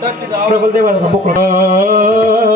प्रबल देवाचा बोकळा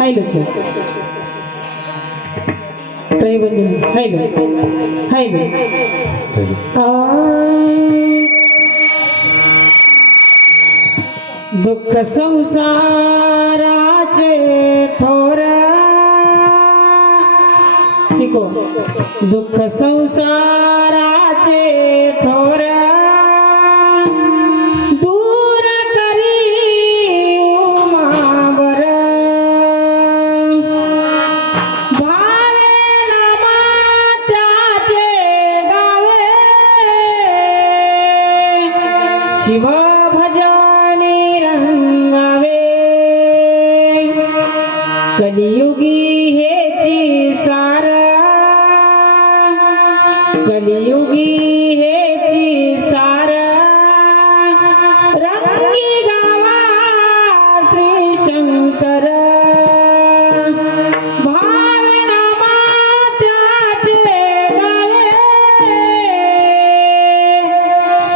હાઈલો છે ડ્રાઈવર હાઈલો હાઈલો दुःख संसाराचे थोर ठीक दुःख संसाराचे थोर दूर करी उमावर भावे नमा कलियुगी हेची सारा कलियुगी हेची सारा रंगी गावा श्री शंकर भावनामा त्याचे गावे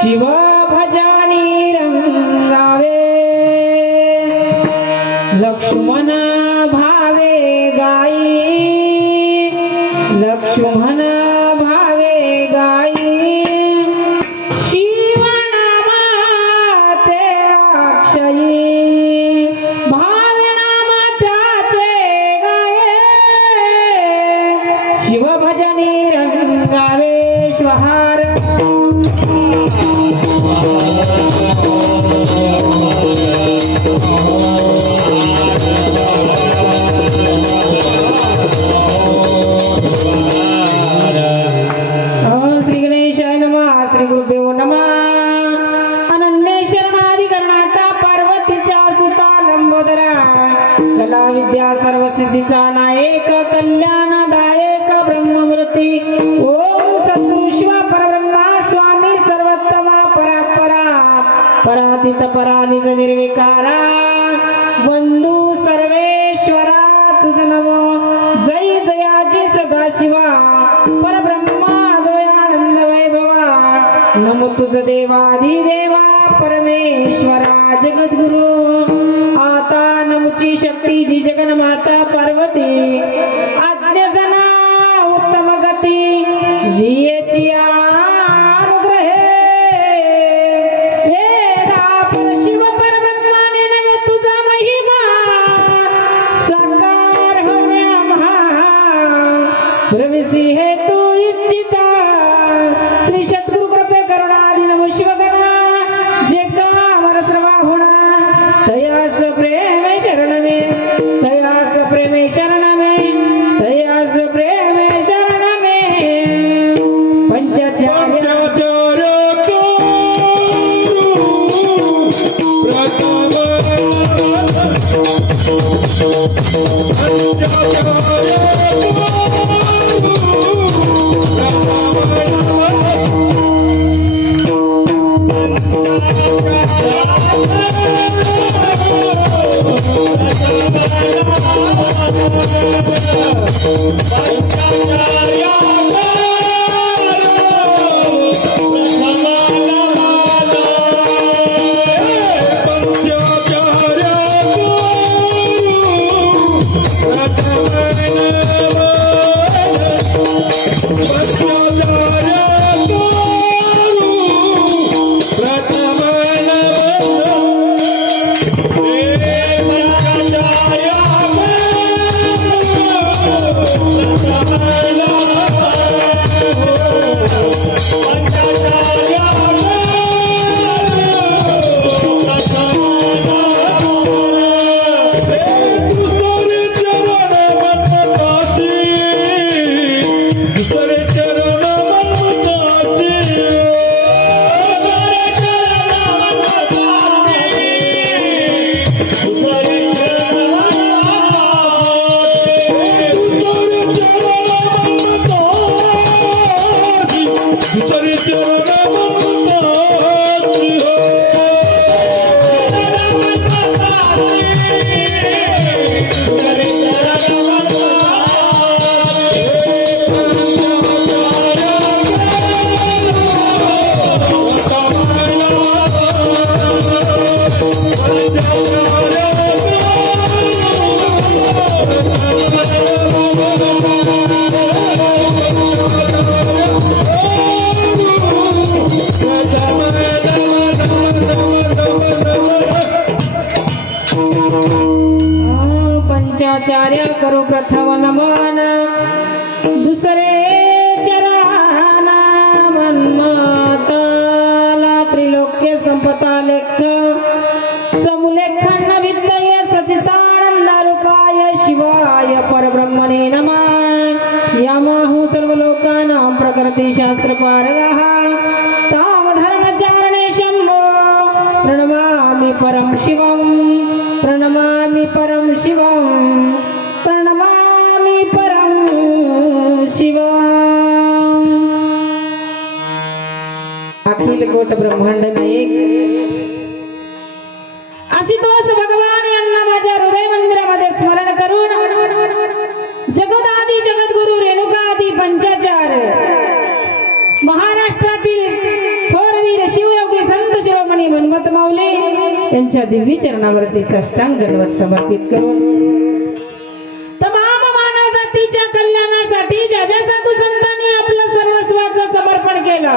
शिव भजनी रंगावे लक्ष्मण भावे गाई लक्ष्मण भावे गाई शिवनामा ते अक्षयी भावनामा त्याचे गाये शिवभजनी रंगावे श्वहार श्री गणेशाय नमः श्री गुरुदेव नमः अनन्य शरणाधिकरणाता पार्वतीच्या सुता लंबोदरा कला विद्या सर्व सिद्धीचा नायक कल्याणदायक ब्रह्ममूर्ती ओम सद्गुरु शिव परब्रह्मा स्वामी सर्वोत्तमा परात्परा परातीत परानिज निर्विकारा बंधू सर्वेश्वरा तुझ नमो जय जयाजी सदाशिवा परब्रह्मा द्वयानंद वैभवा नमो तुझ देवाधिदेवा परमेश्वरा जगद्गुरु आता नमुची शक्ती जी जगन्माता पार्वती आज्ञजना उत्तम गती जियेची अनुग्रहे वेदा परशिव परब्रह्माने नवे तुझा महिमा साकार होण्या महा प्रवेशी हे तू इच्छिता श्री सद्गुरु कृपे करुणादि नमो शिवगणा जे कामर सर्वा होणा तयास प्रेम शरण में तयास प्रेम शरण में तयास प्रेम शरण में पंचाचार्य पंचाचार्य करू प्रथम नमन दुसरे चराना मन्मतला त्रिलोक्य संपता लेख समुलेखन विद्य सचितानंदारूपाय शिवाय परब्रह्मणे नमः यामाहु सर्वलोकानां प्रकृति शास्त्र पारगः ताम धर्मचारणे शम्भो प्रणमामि परम शिवं प्रणमामि परं शिव। अखिल कोट ब्रह्मांड नायक आशुतोष भगवान यांना माझ्या हृदय मंदिरामध्ये स्मरण करून जगदादी जगद्गुरु रेणुकादी पंचाचार्य महाराष्ट्रातील थोरवीर शिवयोगी संत शिरोमणी मन्मथ माऊली यांच्या दिव्य चरणावरती साष्टांग दंडवत समर्पित करून तमाम मानव जातीच्या कल्याणासाठी ज्या ज्या साधू संतांनी आपलं सर्वस्वाचं समर्पण केलं,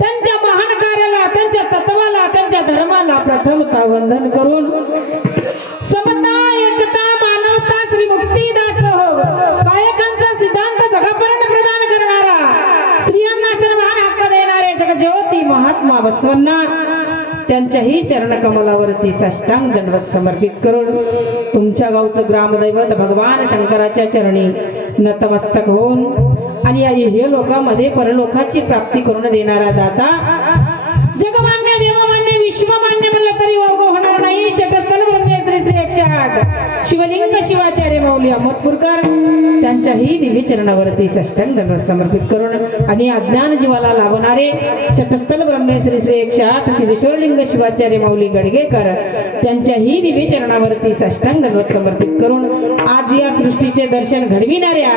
त्यांच्या महान कार्याला, त्यांच्या तत्वाला, त्यांच्या धर्माला प्रथमतः वंदन करून समता, एकता, मानवता, श्री मुक्तीदास कायकांचा सिद्धांत जगापर्यंत प्रदान करणारा, स्त्रियांना सर्वांना हक्क देणारे जगज्योती महात्मा बसवण्णा त्यांच्याही चरण कमलावरती साष्टांग दंडवत समर्पित करून तुमच्या गावचं ग्रामदैवत भगवान शंकराच्या चरणी नतमस्तक होऊन आणि हे लोकांमध्ये परलोकाची प्राप्ती करून देणारा दाता, जगमान्य, देवमान्य, विश्वमान्य म्हणलं तरी वावगं होणार नाही, शकस्थल ब्रह्मे श्री श्री 108 शिवलिंग शिवाचार्य माऊली अहमदपूरकर त्यांच्याही दिव्य चरणावरती साष्टांग दंडवत समर्पित करून आणि अज्ञान जीवाला लावणारे शकस्थल ब्रह्मे श्री श्री 108 सिद्धेश्वरलिंग शिवाचार्य माऊली गडगेकर त्यांच्याही दिव्य चरणावरती साष्टांग दंडवत समर्पित करून आज या सृष्टीचे दर्शन घडविणाऱ्या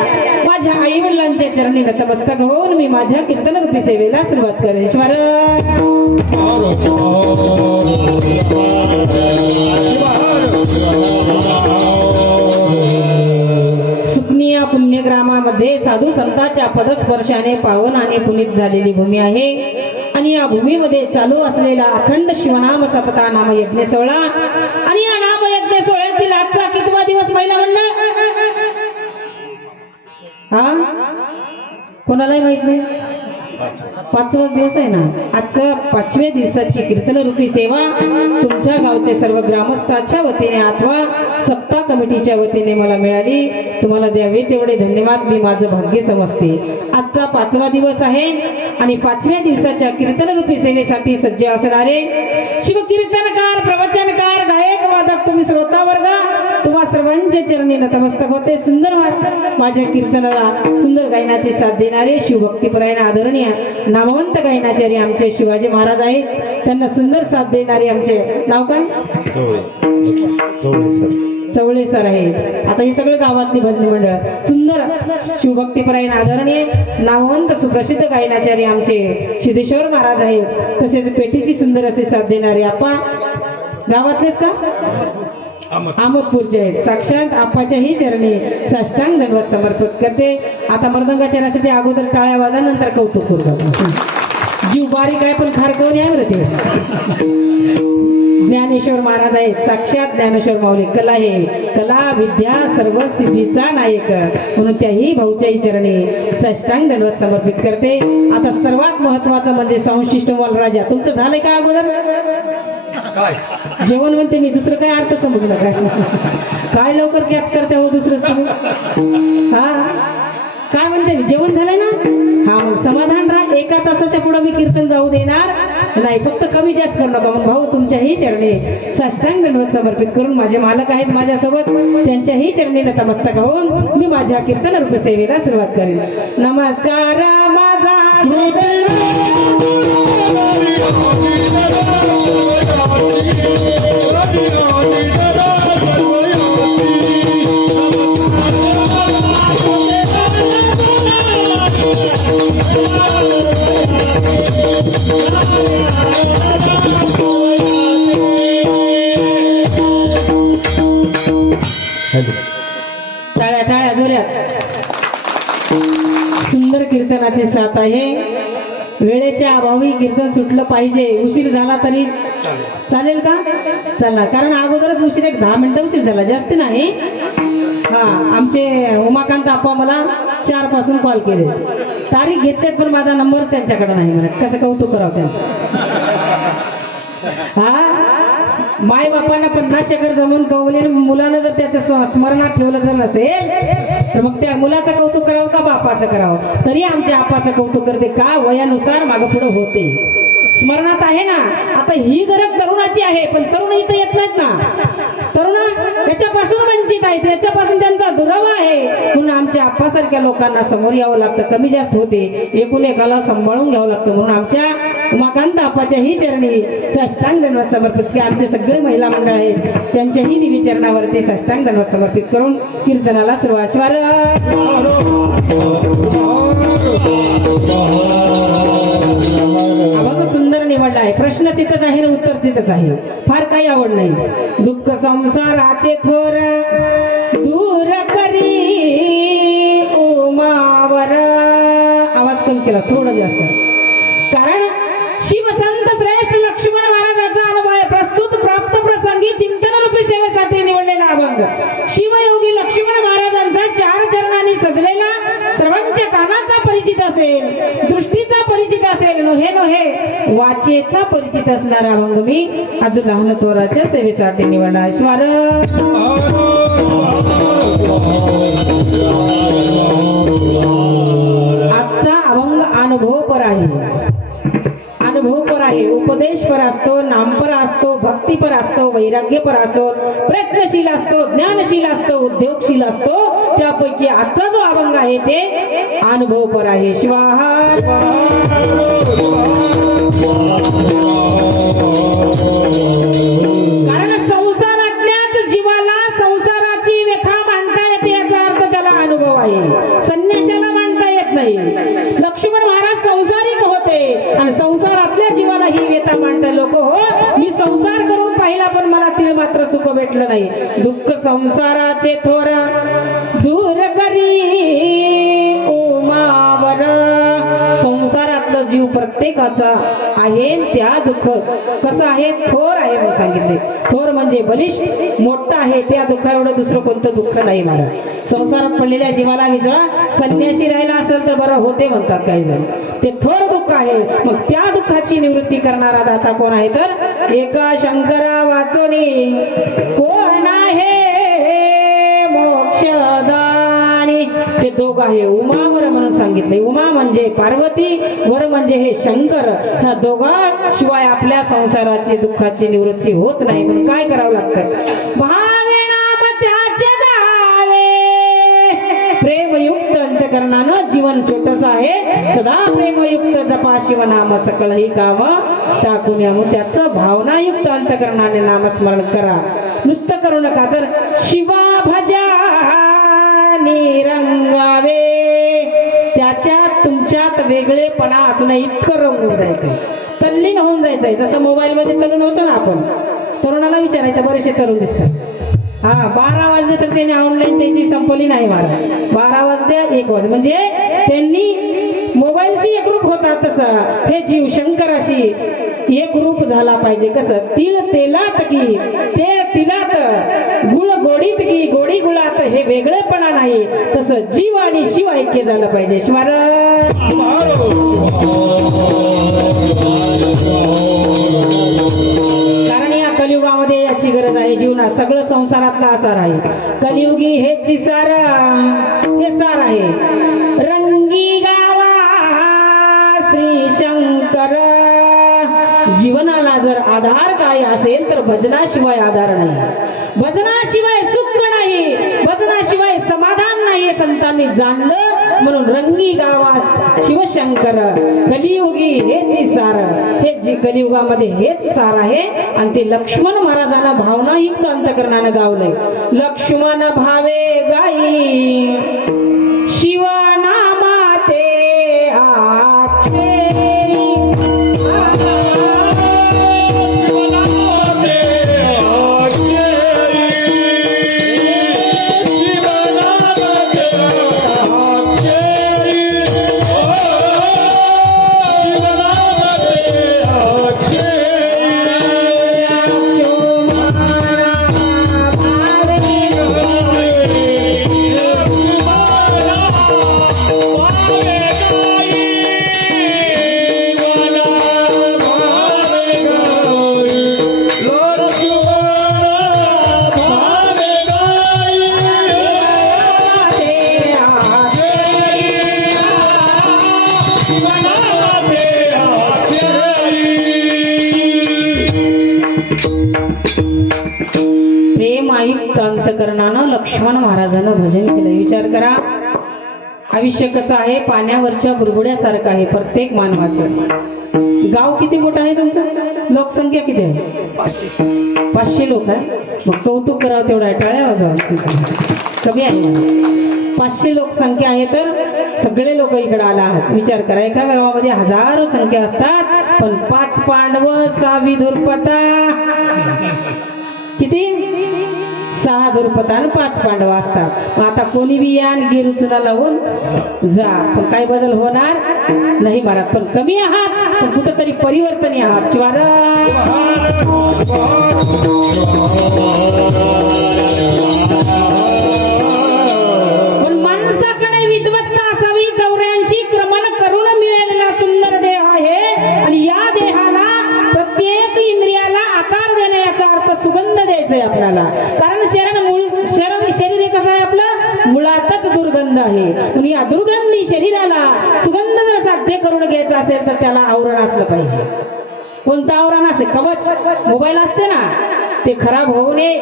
माझ्या आई वडिलांच्या चरणी नतमस्तक होऊन मी माझ्या कीर्तनरूपी सेवेला सुरुवात करेन। ईश्वर सुकनिया पुण्यग्रामामध्ये साधू संतांच्या पदस्पर्शाने पावन आणि पुनीत झालेली भूमी आहे आणि या भूमीमध्ये चालू असलेला अखंड शिवनाम सप्ता नाम यज्ञ सोहळा आणि या नाम यज्ञ सोहळ्यातील आजचा कितवा दिवस महिला मंडळ हा कोणालाही माहित नाही, 5वा दिवस आहे ना। आजच्या 5व्या दिवसाची कीर्तनरूपी सेवा तुमच्या गावचे सर्व ग्रामस्थांच्या वतीने अथवा सप्ताह कमिटीच्या वतीने मला मिळाली, तुम्हाला द्यावे तेवढे धन्यवाद, मी माझं भाग्य समजते। आजचा 5वा दिवस आहे आणि 5व्या दिवसाच्या कीर्तनरूपी सेवेसाठी सज्ज असणारे शिवकीर्तनकार, प्रवचनकार, गायक, वादक, तुम्ही श्रोता वर्ग, तुम्हा सर्वांच्या चरणी नतमस्तक होते। सुंदर माझ्या कीर्तनाला सुंदर गायनाची साथ देणारे शिवभक्तीपरायण आदरणीय नामवंत गायनाचार्य आमचे शिवाजी महाराज आहेत, त्यांना सुंदर साथ देणारे आमचे नाव काय चवळे सर आहेत। आता ही सगळे गावातली भजनी मंडळ सुंदर शिवभक्तीपरायण आदरणीय नामवंत सुप्रसिद्ध गायनाचार्य आमचे सिद्धेश्वर महाराज आहेत, तसेच पेटीची सुंदर असे साथ देणारे आप्पा गावातलेच का अहमदपूरचे आहेत, साक्षात आप्पाच्याही चरणी साष्टांग दंडवत समर्पित करते। आता मृदंगाचार्यासाठी अगोदर टाळ्या वाजा, नंतर कौतुक करू। जीव बारीक आहे पण खारकवणी आहे बरं ते। ज्ञानेश्वर महाराज आहेत, साक्षात ज्ञानेश्वर माऊली, कला हे कला विद्या सर्व सिद्धीचा नायक म्हणून त्याही भाऊच्याही चरणी साष्टांग दंडवत समर्पित करते। आता सर्वात महत्वाचं म्हणजे संशिष्ट राजा, तुमचं झालंय का अगोदर जेवण? म्हणते मी, दुसरं काय अर्थ समजू नका, काय लवकर कॅच करते हो दुसरं तुम्ही। हा काय म्हणते मी, जेवण झालंय ना? हा मग समाधान राहा, 1 तासाच्या पुढे मी कीर्तन जाऊ देणार नाही, फक्त कमी जास्त करू नका। मग भाऊ तुमच्याही चरणी साष्टांग दंडवत समर्पित करून माझे मालक आहेत माझ्यासोबत, त्यांच्याही चरणी नतमस्तक होऊन मी माझ्या कीर्तन सेवेला सुरुवात करेन। नमस्कार माझा टाळ्या टाळ्या जोऱ्यात। सुंदर कीर्तनाची साथ आहे, वेळेच्या अभावी कीर्तन सुटलं पाहिजे, उशीर झाला तरी चालेल का? चला, कारण अगोदरच उशीर 10 मिनिटं उशीर झाला, जास्त नाही। हा आमचे उमाकांत आप्पा मला 4 पासून कॉल केले, तारीख घेतलेत पण माझा नंबर त्यांच्याकडे नाही म्हणत, कसं कौतुक करावं त्यांचं। हा माय बापांना 50 एकर जमीन कवली, मुलानं जर त्याचं स्मरणात ठेवलं जर नसेल तर मग त्या मुलाचं कौतुक करावं का बापाचं करावं? तरी आमच्या आपाचं कौतुक करते का, वयानुसार मागं पुढे होते, स्मरणात आहे ना। आता ही गरज तरुणाची आहे, पण तरुण इथं येत नाहीत ना, तरुण याच्यापासून वंचित आहेत, याच्यापासून त्या आपल्यासारख्या लोकांना समोर यावं लागतं, कमी जास्त होते, एकूण एकाला सांभाळून घ्यावं लागतं. म्हणून आमच्या उमाकांत आपाच्या ही चरणी साष्टांग दंडवत समर्पित की आमचे सगळे महिला मंडळ आहेत त्यांच्याही दिवी चरणावरती साष्टांग दंडवत समर्पित करून कीर्तनाला सुरुवात. श्वर अभंग सुंदर निवडला आहे. प्रश्न तिथंच आहे आणि उत्तर तिथंच आहे, फार काही आवड नाही. दुःख संसाराचे थोर दूर करी उमावर. आवाज कमी केला थोडं जास्त, कारण शिवसंत श्रेष्ठ लक्ष्मण महाराजांचा अनुभव आहे. प्रस्तुत प्राप्त प्रसंगी चिंतन रूपी सेवेसाठी निवडलेला अभंग शिवयोगी लक्ष्मण महाराजांचा 4 चरणांनी सजलेला, सर्वांच्या कानाचा परिचित असेल, दृष्टीचा परिचित असेल, नोहे नोहे वाचेचा परिचित असणारा अभंग मी आज लहान थोराच्या सेवेसाठी निवडला. श्वर आजचा अभंग अनुभवपर आहे, अनुभवपर आहे, उपदेशपर असतो, नामपर असतो, भक्तीपर असतो, वैराग्यपर असतो, प्रयत्नशील असतो, ज्ञानशील असतो, उद्योगशील असतो. त्यापैकी आजचा जो अभंग आहे ते अनुभवपर आहे. शिवाहा कारण संसाराज्ञात जीवाला संसाराची व्यथा मांडता येते, याचा अर्थ त्याला अनुभव आहे. संन्याशाला मांडता येत नाही. लक्ष्मण महाराज संसारिक होते आणि संसारातल्या जीवाला ही व्यथा मांडता लोक हो मी संसार करून पाहिला पण मला तीळ मात्र सुख भेटलं नाही. दुःख संसाराचे थोर दूर करी उमावर. संसारातलं जीव प्रत्येकाचा आहे, त्या दुःख कसं आहे, थोर आहे म्हणून सांगितले. थोर म्हणजे बलिष्ठ मोठं आहे, त्या दुःखा एवढं दुसरं कोणतं दुःख नाही महाराज. संसारात पडलेल्या जीवाला विजळा संन्याशी राहिला असेल तर बरं होते म्हणतात काही जण. ते थोर दुःख आहे. मग त्या दुःखाची निवृत्ती करणारा दाता कोण आहे तर एका शंकरा वाचोनी कोण आहे मोक्षदानी. ते दोघ आहे. उमावर म्हणून सांगितले. उमा म्हणजे पार्वती, वर म्हणजे हे शंकर. ह्या दोघा शिवाय आपल्या संसाराची दुःखाची निवृत्ती होत नाही. म्हणून काय करावं लागतं, भावे नाम त्याचे गावे. प्रेमयुक्त अंतकरणानं जीवन छोटस आहे, सदा प्रेमयुक्त जपा शिवनाम सकळही काम टाकून या. त्याचं भावनायुक्त अंतकरणाने नामस्मरण करा, नुसतं करू नका. तर शिवा भजा रंगावे, त्याच्यात तुमच्यात वेगळेपणा असून इतकं रंगून जायचंय, तल्लीन होऊन जायचंय. जसं मोबाईल मध्ये तरुण होतो ना आपण, तरुणाला विचारायचं बरेचसे तरुण दिसतात. 12 वाजले तर त्यांनी ऑनलाईन त्याची संपली नाही महाराज. 12 वाजले 1 वाजले म्हणजे त्यांनी मोबाईलशी एकरूप होतात. तसं हे जीव शंकराशी एकरूप झाला पाहिजे. कसं तीळ तेलात की ते तिलात, गुळ गोडीत की गोडी गुळात, हे वेगळेपणा नाही. तसं जीव आणि शिव ऐक्य झालं पाहिजे. शिवार कारण या कलियुगामध्ये याची गरज आहे. जीवनात सगळं संसारातला आसार आहे. कलियुगी हेची सार, हे सार आहे. रंगी गावा श्री शंकर. जीवनाला जर आधार काय असेल तर भजनाशिवाय आधार नाही, भजनाशिवाय सुख नाही, भजनाशिवाय समाधान नाही. संतांनी जाणलं. म्हणून रंगी गावा शिवशंकर, कलियुगी हेची सार. हे जी कलियुगामध्ये हेच सार आहे. आणि ते लक्ष्मण महाराजांना भावनायुक्त अंतकरणानं गावलंय. लक्ष्मण भावे गाई शिवनामा ते आपले. प्रेमायुक्त अंतकरणानं लक्ष्मण महाराजांना भजन केलं. विचार करा, आयुष्य कसं आहे, पाण्यावरच्या बुडबुड्यासारखं आहे प्रत्येक मानवाचं. गाव किती मोठं आहे तुमचं? लोकसंख्या किती आहे? 500 लोक आहे. मग कौतुक करावं तेवढं आहे, टाळ्या वाजवा. कमी आहे. 500 लोकसंख्या आहे तर सगळे लोक इकडे आला आहात. विचार करा, एका गावामध्ये हजारो संख्या असतात पण 5 पांडव 6 विदुरपता, किती? 6 दुर्पता आणि 5 पांडव असतात. मग आता कोणी बी या आणि गिर उचला लावून जा, पण काही बदल होणार नाही महाराज. पण कमी आहात पण कुठंतरी परिवर्तन आहात. पण माणसाकडे विद्वत्ता असावी. 84 क्रमानं करून मिळालेला सुंदर देह आहे आणि या देहाला प्रत्येक इंद्रियाला आकार देणे, याचा अर्थ सुगंध द्यायचा आहे आपल्याला. कारण शरीर कसं आहे आपलं? मुळातच दुर्गंध आहे. म्हणून या दुर्गंधी शरीराला सुगंध जर साध्य करून घ्यायचा असेल तर त्याला आवरण असलं पाहिजे. कोणतं आवरण असते? कवच. मोबाईल असते ना, ते खराब होऊ नये.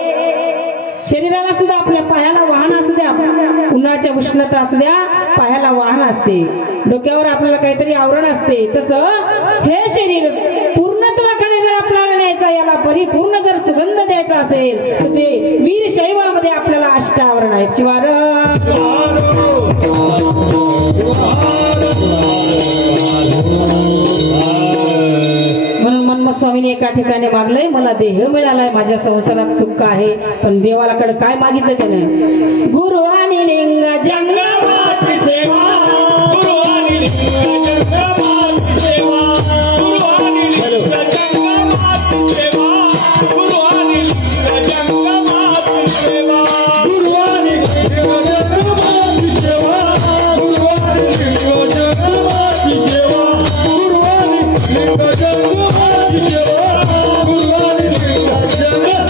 शरीराला सुद्धा आपल्या पायाला वाहन असू द्या, उन्हाच्या उष्णता असू द्या, पायाला वाहन असते. डोक्यावर आपल्याला काहीतरी आवरण असते. तसं हे शरीर पूर्णत्वाकडे जर आपल्याला न्यायचा, याला परिपूर्ण जर सुगंध द्यायचा असेल तर ते वीर शैवामध्ये आपल्याला अष्टावरण आहेत. शिवार म्हणून मनमस्वामीने एका ठिकाणी मागलंय, मला देह मिळालाय, माझ्या संसारात सुख आहे. पण देवालाकडे काय मागितलं त्याने? गुरु आणि लिंग जंगमाची सेवा, गुरु आणि लिंग जंगमाची सेवा, गुरु आणि लिंग जंगमाची सेवा, गुरु आणि लिंग जंगमाची सेवा, गुरु आणि लिंग जंगमाची सेवा, गुरु आणि लिंग जंगमाची सेवा, गुरु आणि लिंग जंगमाची सेवा, गुरु आणि लिंग जंगमाची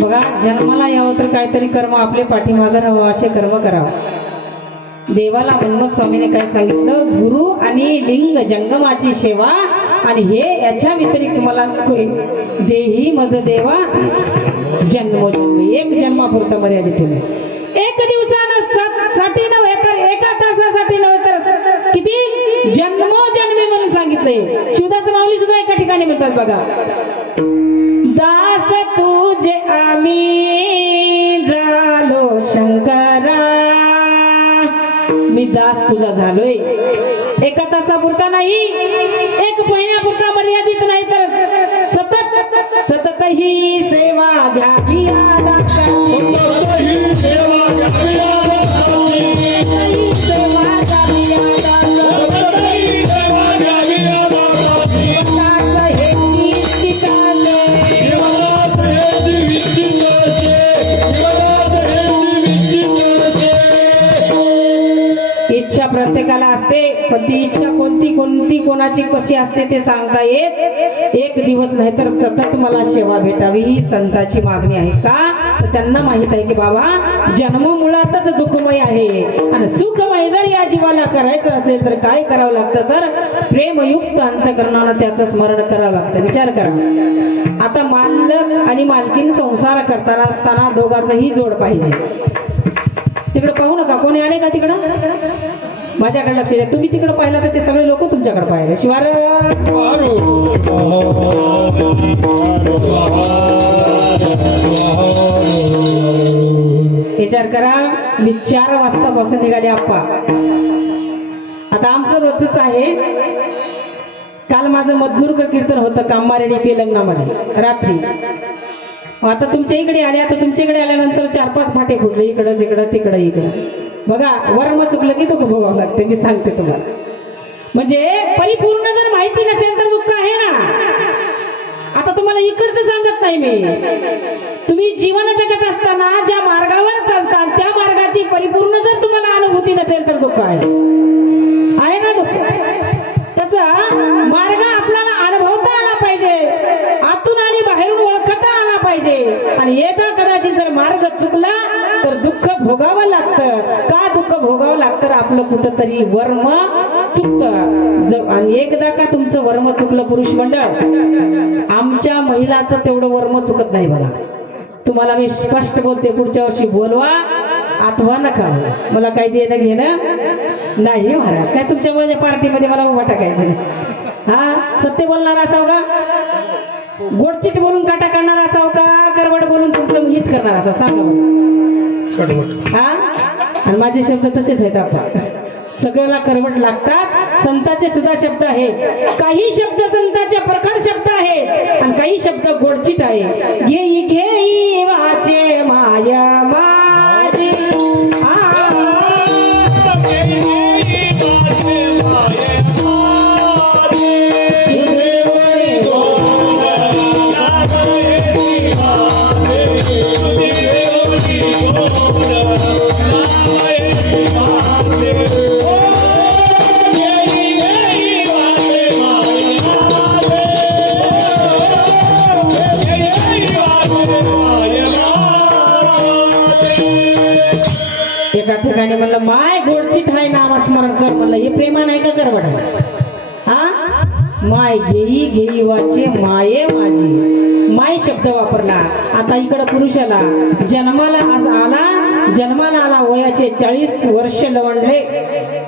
बघा, जन्माला यावं तर काहीतरी कर्म आपले पाठीमागं राहावं, असे कर्म करावं. देवाला मनमथ स्वामीने काय सांगितलं? गुरु आणि लिंग जंगमाची सेवा. आणि हे याच्या व्यतिरिक्त मला देही मज देवा जन्मोजन्मी, एक जन्मापुरता मर्यादित ठेवले. एक दिवसासाठी नव्हे तर एका तासासाठी नव्हे तर किती जन्मोजन्मी म्हणून सांगितलंय. शिवदास माऊली सुद्धा एका ठिकाणी म्हणतात बघा, दास तुझे आम्ही झालो शंकरा, मी दास तुझा झालोय. एका तासापुरता नाही, एक महिन्यापुरता मर्यादित नाही तर सतत सतत ही सेवा घ्यावी. इच्छा प्रत्येकाला असते, पण ती इच्छा कोणती कोणाची कशी असते ते सांगता येत. एक दिवस नाही तर सतत मला सेवा भेटावी ही संताची मागणी आहे. का? तर त्यांना माहित आहे की बाबा जन्म मुळातच दुःखमय आहे आणि सुखमय जर या जीवाला करायचं असेल तर काय करावं लागतं? तर प्रेमयुक्त अंतःकरणानं त्याचं स्मरण करावं लागतं. विचार करा, आता मालक आणि मालकीन संसार करताना असताना दोघांचाही जोड पाहिजे. तिकडे पाहू नका, कोणी आले का तिकडं? माझ्याकडे लक्ष द्या. तुम्ही तिकडे पाहिला तर ते सगळे लोक तुमच्याकडे पाहिले. शिवार विचार करा, मी 4 वाजता बसून निघाले आप्पा. आता आमचं रोजच आहे. काल माझं मधुरकर कीर्तन होतं कामारेडी तेलंगणामध्ये रात्री. आता तुमच्या इकडे आले. आता तुमच्याकडे आल्यानंतर 4-5 फाटे फुटले, इकडं तिकडं तिकडं इकडं. बघा, वर्म चुकलं की दुःख भोगावं लागते. मी सांगते तुम्हाला, म्हणजे परिपूर्ण जर माहिती नसेल तर दुःख आहे ना. आता तुम्हाला इकडचं सांगत नाही मी. तुम्ही जीवन जगत असताना ज्या मार्गावर चालतात त्या मार्गाची परिपूर्ण जर तुम्हाला अनुभूती नसेल तर दुःख आहे ना दुःख. तसं मार्ग आपल्याला अनुभवता आला पाहिजे, आतून आणि बाहेरून ओळखता आला पाहिजे. आणि येता कदाचित जर मार्ग चुकला तर दुःख भोगावं लागतं. का दुःख भोगावं लागतं? आपलं कुठंतरी वर्म चुकतं. आणि एकदा का तुमचं वर्म चुकलं पुरुष मंडळ, आमच्या महिलाचं तेवढं वर्म चुकत नाही. बघा, तुम्हाला मी स्पष्ट बोलते, पुढच्या वर्षी बोलवा, आठवा नका. मला काही देणं घेणं नाही महाराज. काय तुमच्या पार्टीमध्ये मला उभा टाकायचं नाही. हा, सत्य बोलणार असाव का? गोडचिट बोलून काटा काढणार असाव का? करवड बोलून तुमचं हित करणार असाव? सांगा बरं. हा, आणि माझे शब्द तसेच आहेत. आपण सगळ्याला करवट लागतात. संतांचे सुद्धा शब्द आहेत. काही शब्द संतांचे प्रखर शब्द आहेत आणि काही शब्द गोडचिट आहे. घेई घेई वाचे माया माझी, एका ठिकाणी म्हणलं माय गोडचिट हाय नामस्मरण कर. म्हणलं हे प्रेमा नाही का करवट? हा, माय घेई घेई वाचे माये माझी, माय शब्द वापरला. आता इकडं पुरुषाला जन्माला आला वयाचे 40 वर्ष लवंडले.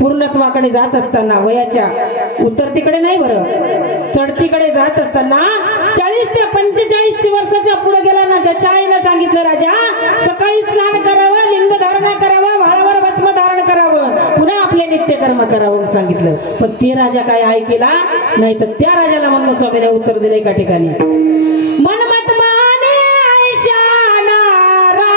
पूर्णत्वाकडे जात असताना वयाच्या उत्तरतीकडे नाही बरं, चढतीकडे जात असताना 40 ते 45 वर्षाच्या पुढे गेला ना, त्याच्या आईनं सांगितलं, राजा सकाळी स्नान करावं, लिंग धारणा करावा, भाळावर भस्म धारण करावं, पुन्हा आपले नित्यकर्म करावं सांगितलं. पण ते राजा काय ऐकला नाही. तर त्या राजाला मनमत स्वामीने उत्तर दिलं एका ठिकाणी, मनमत माने आयशा नारा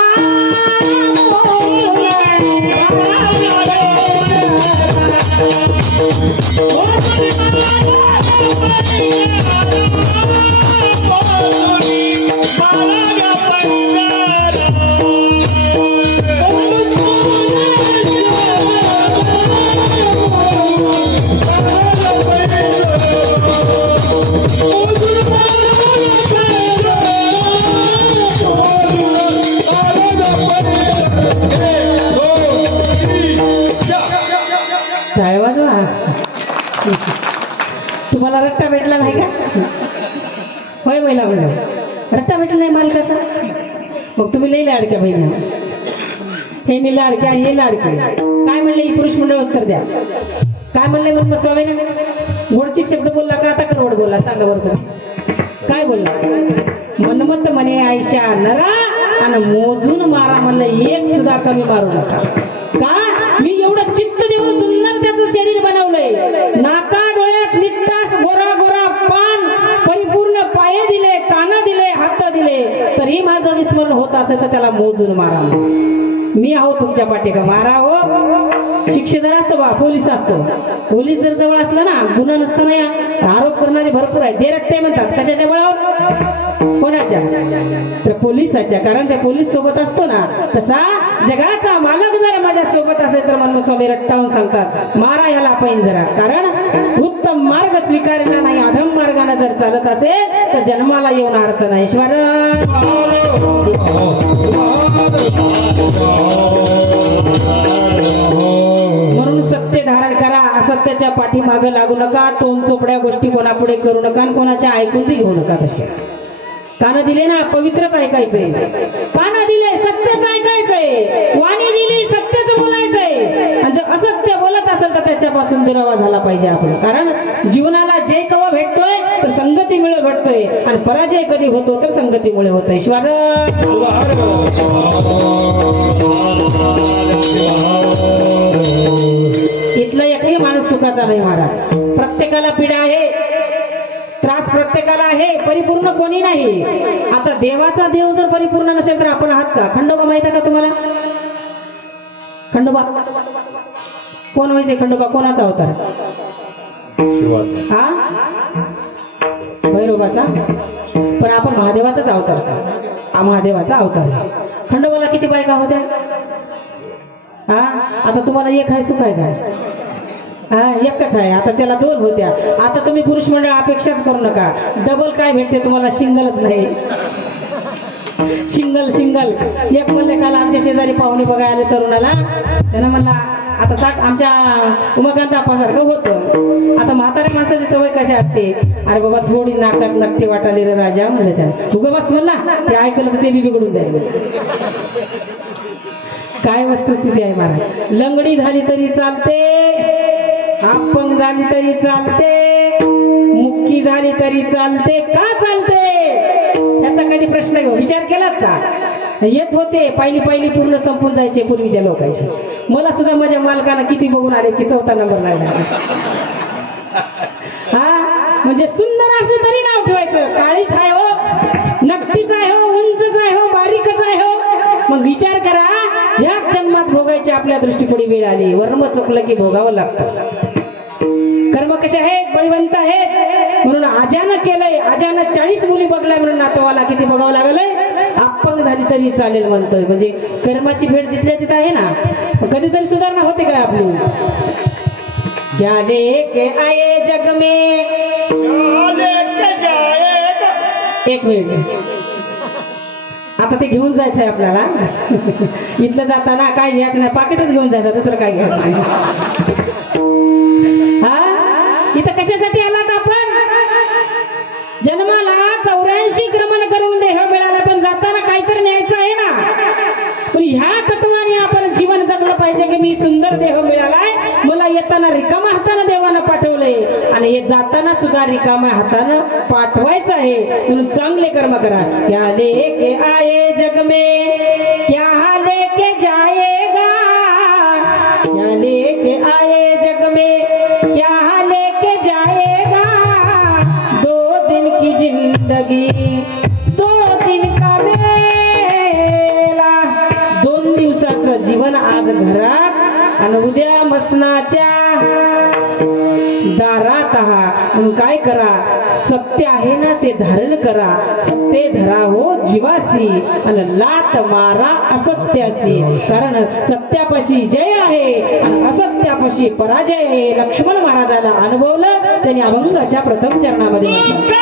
तुम्हाला रट्टा भेटला नाही का? होय महिला म्हणलं, रट्टा भेटला नाही मालकाचा. मग तुम्ही लई लाडक्या बहिणी, हे मी लाडक्या हे लाडके. काय म्हणले पुरुष मंडळ? उत्तर द्या. काय म्हणले म्हणून स्वामीने? गोडची शब्द बोलला का आता करवड बोलला? सांगा बरं तुम्ही काय बोलला? मनमत म्हणे आयशा नरा आणि मोजून मारा. म्हणलं एक सुद्धा कमी मारू नका. का? मी एवढं चित्त देऊन सुंदर त्याचं शरीर बनवलंय. नाका डोळ्यात निट्टास गोरा गोरा पान, परिपूर्ण पाये दिले, कान दिले, हात दिले, तरी माझं विस्मरण होत असेल तर त्याला मोजून मारा. मी आहो तुमच्या पाठीका. मारा हो. शिक्षेदार असतो बा, पोलीस असतो. पोलीस जर जवळ असला ना, गुन्हा नसताना या आरोप करणारे भरपूर आहे. देरट्टे म्हणतात. कशाच्या बळावर? कोणाच्या? तर पोलिसाच्या. कारण त्या पोलीस सोबत असतो ना, तसा जगाचा मालक जर माझ्या सोबत असेल तर मनमत स्वामी रट्टावून सांगतात, मारा याला आपण जरा. कारण उत्तम मार्ग स्वीकारला नाही, अधम मार्गाने जर चालत असेल तर जन्माला येऊन अर्थ नाही. ईश्वर म्हणून सत्य धारण करा. असत्याच्या पाठीमागे लागू नका. तोंड चोपड्या गोष्टी कोणापुढे करू नका, कोणाच्या ऐकून बी घेऊ नका. तसे कान दिले ना पवित्रच ऐकायचंय, कान दिले सत्यच ऐकायचंय, वाणी दिली सत्यच बोलायचंय. आणि जर असत्य बोलत असेल तर त्याच्यापासून दुरावा झाला पाहिजे आपण. कारण जीवनाला जे कवा भेटतोय तर संगतीमुळे भेटतोय आणि पराजय कधी होतो तर संगतीमुळे होतोय. ईश्वर इथला एकही माणूस सुखाचा नाही महाराज. प्रत्येकाला पीडा आहे, त्रास प्रत्येकाला आहे, परिपूर्ण कोणी नाही. आता देवाचा देव जर परिपूर्ण नसेल तर आपण आहात का? खंडोबा माहित आहे का तुम्हाला? खंडोबा कोण माहिती? खंडोबा कोणाचा अवतार? हा भैरोबाचा. पण आपण महादेवाचाच अवतार हा महादेवाचा अवतार. खंडोबाला किती बायका होत्या? हा आता तुम्हाला एक आहे सुख आहे काय? हा एकच आहे. आता त्याला 2 होत्या. आता तुम्ही पुरुष मंडळ अपेक्षाच करू नका. डबल काय भेटते तुम्हाला? सिंगलच नाही. सिंगल एक म्हणले काल आमच्या शेजारी पाहुणे बघायला आले तरुणाला. त्यानं म्हणला आता साठ आमच्या उमाकांत आपासारखं होतं. आता म्हाताऱ्या माणसाची सवय कशी असते? अरे बाबा थोडी नाकात नक्की वाटाली रे राजा म्हणले त्याने. उगं बस म्हणला ते ऐकलं तर ते बी बिघडून जाईल. काय वस्तुस्थिती आहे महाराज. लंगडी झाली तरी चालते, अपंग झाली तरी चालते, मुक्की झाली तरी चालते. का चालते याचा कधी प्रश्न घेऊ विचार केलात का? येत होते पहिली पूर्ण संपून जायचे पूर्वीच्या लोकांचे. मला सुद्धा माझ्या मालकानं किती बघून आले की 4था नंबर लागला. हा म्हणजे सुंदर असले तरी नाव ठेवायचं. काळीच आहे हो, नक्कीच आहे हो, उंचच आहे हो, बारीकच आहे हो. मग विचार करा ह्याच जन्मात भोगायची आपल्या दृष्टीपुढे वेळ आली. वर्म चुकलं की भोगावं लागतं. कर्म कसे आहेत? बळीवंत आहेत. म्हणून आजानं केलंय, आजानं 40 मुली बघलाय म्हणून नातवाला किती बघावं लागलंय. अपंग झाली तरी चालेल म्हणतोय. म्हणजे कर्माची भेट जिथल्या तिथं आहे ना. कधीतरी सुधारणा होते काय आपली? क्या लेके आए जग में, एक मिनिट आता ते घेऊन जायचंय आपल्याला. इथलं जाताना काय घ्यायचं नाही, पाकिटच घेऊन जायचं, दुसरं काय घ्यायचं नाही. हा इथं कशासाठी आलात आपण? जन्माला 84 क्रमण करून देह मिळाला, पण जाताना काहीतरी न्यायचं आहे ना. पण ह्या तत्वाने आपण जीवन जगलं पाहिजे की मी सुंदर देह मिळालाय, मला येताना रिकामा हाताने देवानं पाठवलंय आणि हे जाताना सुद्धा रिकाम्या हातानं पाठवायचं आहे. म्हणून चांगले कर्म करा. क्या लेके आए जग में क्या लेके जाएगा, क्या लेके आए जग में क्या लेके जाएगा. 2 दिन की जिंदगी 2 दिन का मेला. 2 दिवसाचं जीवन आज घरात आणि उद्या मसनाच्या दारात आहात. म्हणून काय करा? सत्य आहे ना ते धारण करा. सत्य धरा हो जीवासी आणि लात मारा असत्यासी. कारण सत्यापाशी जय आहे आणि असत्यापाशी पराजय आहे. लक्ष्मण महाराजाला अनुभवलं, त्यांनी अभंगाच्या प्रथम चरणामध्ये म्हटलं.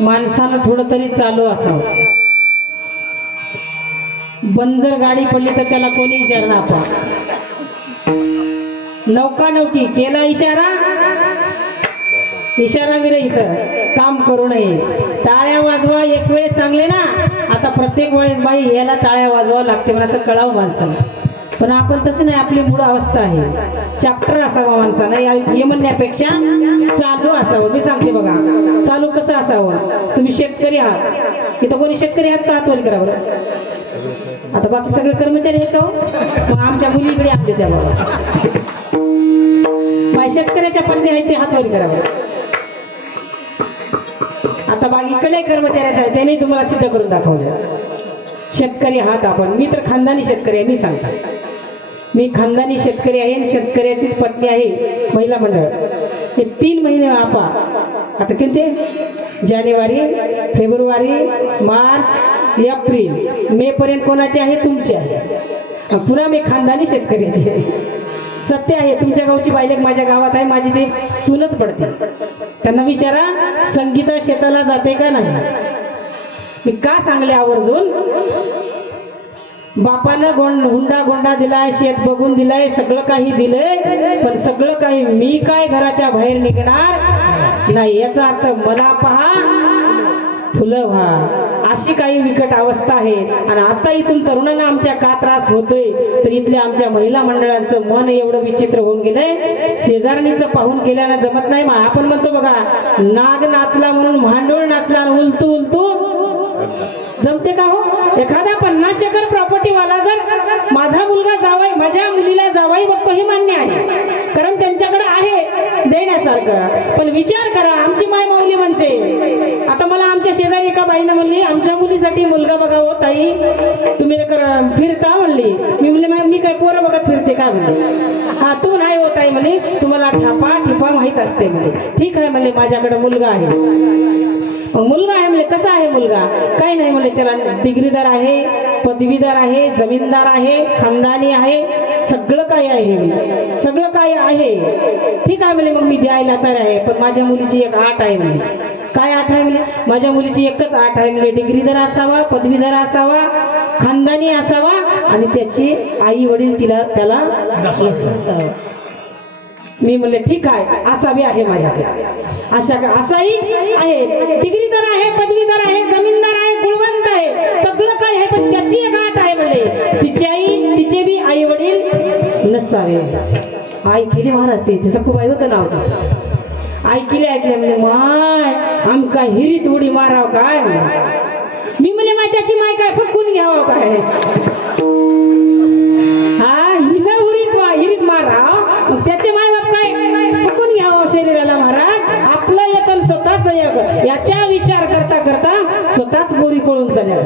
माणसानं थोडं तरी चालू असावं. बंजर गाडी पडली तर त्याला कोणी विचारणार आपण. नौका नौकी केला इशारा, इशारा विरहित काम करू नये. टाळ्या वाजवा एक वेळेस सांगले ना, आता प्रत्येक वेळेस बाई याला टाळ्या वाजवा लागते मला असं कळावं माणसाला. पण आपण तसं नाही, आपली मूळ अवस्था आहे. चॅप्टर असावा माणसानं, हे म्हणण्यापेक्षा चालू असावं. मी सांगते बघा चालू कसं असावं. तुम्ही शेतकरी आहात, इथं कोणी शेतकरी आहात का? हातवर करावं. आता बाकी सगळे कर्मचारी आहेत का? मग आमच्या मुलीकडे आपले त्या बाबा बाई शेतकऱ्याच्या पत्नी आहेत ते हातवर करावं. आता बाकीकडे कर्मचाऱ्याचं आहे त्याने तुम्हाला सिद्ध करून दाखवलं. शेतकरी आहात आपण. मी तर खानदानी शेतकरी आहे. मी सांगता मी खानदानी शेतकरी आहे, शेतकऱ्याचीच पत्नी आहे. महिला मंडळ हे 3 महिने आपा आता किती, जानेवारी, फेब्रुवारी, मार्च, एप्रिल, मे पर्यंत कोणाचे आहे? तुमचे आहे. पुन्हा मी खानदानी शेतकऱ्याची आहे. सत्य आहे, तुमच्या गावची बायलेक माझ्या गावात आहे, माझी ते सूनच पडते. त्यांना विचारा संगीता शेताला जाते का नाही. मी का सांगले आवर्जून, बापानं हुंडा गोंडा दिलाय, शेत बघून दिलाय, सगळं काही दिलंय, पण सगळं काही मी काय घराच्या बाहेर निघणार नाही. याचा अर्थ मला पहा फुलं व्हा, अशी काही विकट अवस्था आहे. आणि आता इथून तरुणांना आमच्या का त्रास होतोय, तर इथल्या आमच्या महिला मंडळांचं मन एवढं विचित्र होऊन गेलंय. शेजारणीचं पाहून केल्यानं जमत नाही. आपण म्हणतो बघा, नाग नाचला म्हणून भांडोळ नाचला, उलतू उलतू जमते का हो? एखादा 50 एकर प्रॉपर्टी वाला जर माझा मुलगा जावाई, माझ्या मुलीला जावाई बघतो हे मान्य आहे, कारण त्यांच्याकडे आहे देण्यासारखं. पण विचार करा, आमची माय माऊली म्हणते. आता मला आमच्या शेजारी एका बाईनं म्हणली, आमच्या मुलीसाठी मुलगा बघा हो ताई, तुम्ही फिरता म्हणली. मी म्हणले मी काय पोरं बघत फिरते का म्हणले. हा तू नाही हो ताई म्हणली, तुम्हाला ठापा ठिपा माहित असते म्हणले. ठीक आहे म्हणले, माझ्याकडे मुलगा आहे. मुलगा आहे म्हणजे कसा आहे मुलगा? काही नाही म्हणजे त्याला डिग्रीदार आहे, पदवीदार आहे, जमीनदार आहे, खानदानी आहे, सगळं काही आहे, सगळं काही आहे. ठीक आहे म्हणजे मग मी द्यायला तयार आहे. पण माझ्या मुलीची एक आट आहे म्हणजे. काय आठ आहे म्हणजे? माझ्या मुलीची एकच आठ आहे म्हणजे डिग्रीदार असावा, पदवीदार असावा, खानदानी असावा आणि त्याची आई वडील त्याला असावा. मी म्हणले ठीक आहे, असावी आहे माझ्याकडे. असाही आहे, डिग्रीदार आहे, पदवीदार आहे, जमीनदार आहे, गुणवंत आहे, सगळं काय आहे. पण त्याची एक आट आहे म्हणले, तिचे बी आई वडील नसावे. आई केली महाराज ते सखूबाई होतं नाव. आई केली ऐकले म्हणजे माय आमका हिरीत उडी माराव काय. मी म्हणले माय त्याची माय काय फुकून घ्यावं काय. हा हिरीत माराव, त्याचे माय बाप काय फुकून घ्यावं शरीराला महाराज. आपलं एक आणि स्वतःच एक, याचा विचार करता करता स्वतःच बोरी पळून चालल्या.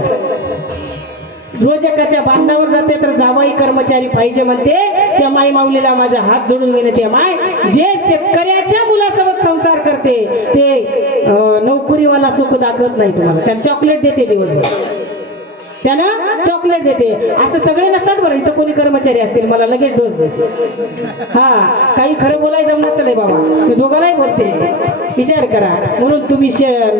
रोज एकाच्या बांधावर जाते तर जावाई कर्मचारी पाहिजे म्हणते. त्या माई माऊलीला माझा हात जोडून गेले. त्या माय जे शेतकऱ्याच्या मुलासोबत संसार करते ते नोकरीवाला सुख दाखवत नाही तुम्हाला. त्याला चॉकलेट देते दिवसभर, त्यानं चॉकलेट देते. असं सगळे नसतात बरं, इथं कोणी कर्मचारी असतील मला लगेच डोस देते. हा काही खरं बोलायचं जमणार नाही बाबा, मी दोघांनाही बोलते, विचार करा. म्हणून तुम्ही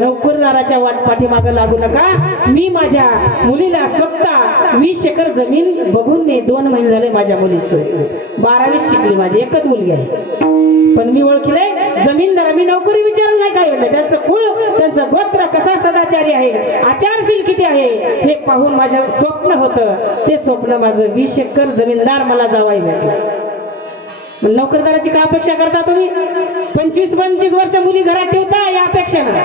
नोकरदाराच्या पाठीमागं लागू नका. मी माझ्या मुलीला स्वतः 20 एकर जमीन बघून मी 2 महिने झाले माझ्या मुलीची 12वी शिकली. माझी एकच मुलगी आहे पण मी ओळखले जमीनदार. मी नोकरी विचारलं नाही काय म्हणलं, त्यांचं कुळ, त्यांचं गोत्र कसा सदाचारी आहे, आचारशील किती आहे हे पाहून वर्षापासून माझं स्वप्न होतं, ते स्वप्न माझं 20 एकर जमीनदार मला जावाई भेटला. मग नोकरदाराची काय अपेक्षा करता तुम्ही? 25-25 वर्ष मुली घरात ठेवता या अपेक्षानं.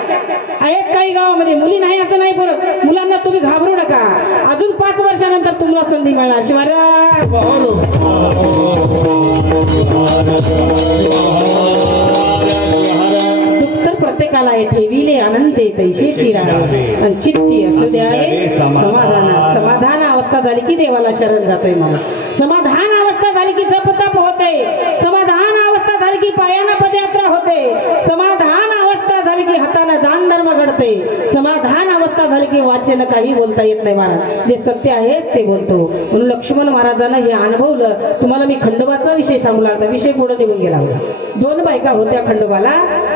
आहेत काही गावामध्ये मुली नाही असं नाही बोलत. मुलांना तुम्ही घाबरू नका, अजून 5 वर्षानंतर तुम्हाला संधी मिळणार. शिवाराज दुःख तर प्रत्येकाला आहे, ठेविले आनंदे तैसेची राहे आणि चित्ती असू द्या समाधान. समाधान अवस्था झाली की देवाला शरण जातोय माणूस. समाधान अवस्था झाली की जपतप होते. समाधान अवस्था झाली की पायानं पदयात्रा होते. समाधान अवस्था झाली की हातानं दान धर्म घडते. समाधान अवस्था झाली की वाचेनं काही बोलता येत नाही महाराज. जे सत्य आहेच ते बोलतो. म्हणून लक्ष्मण महाराजांना हे अनुभवलं. तुम्हाला मी खंडोबाचा विषय सांगू लागला, विषय पुढे निघून गेला होता. 2 बायका होत्या खंडोबाला,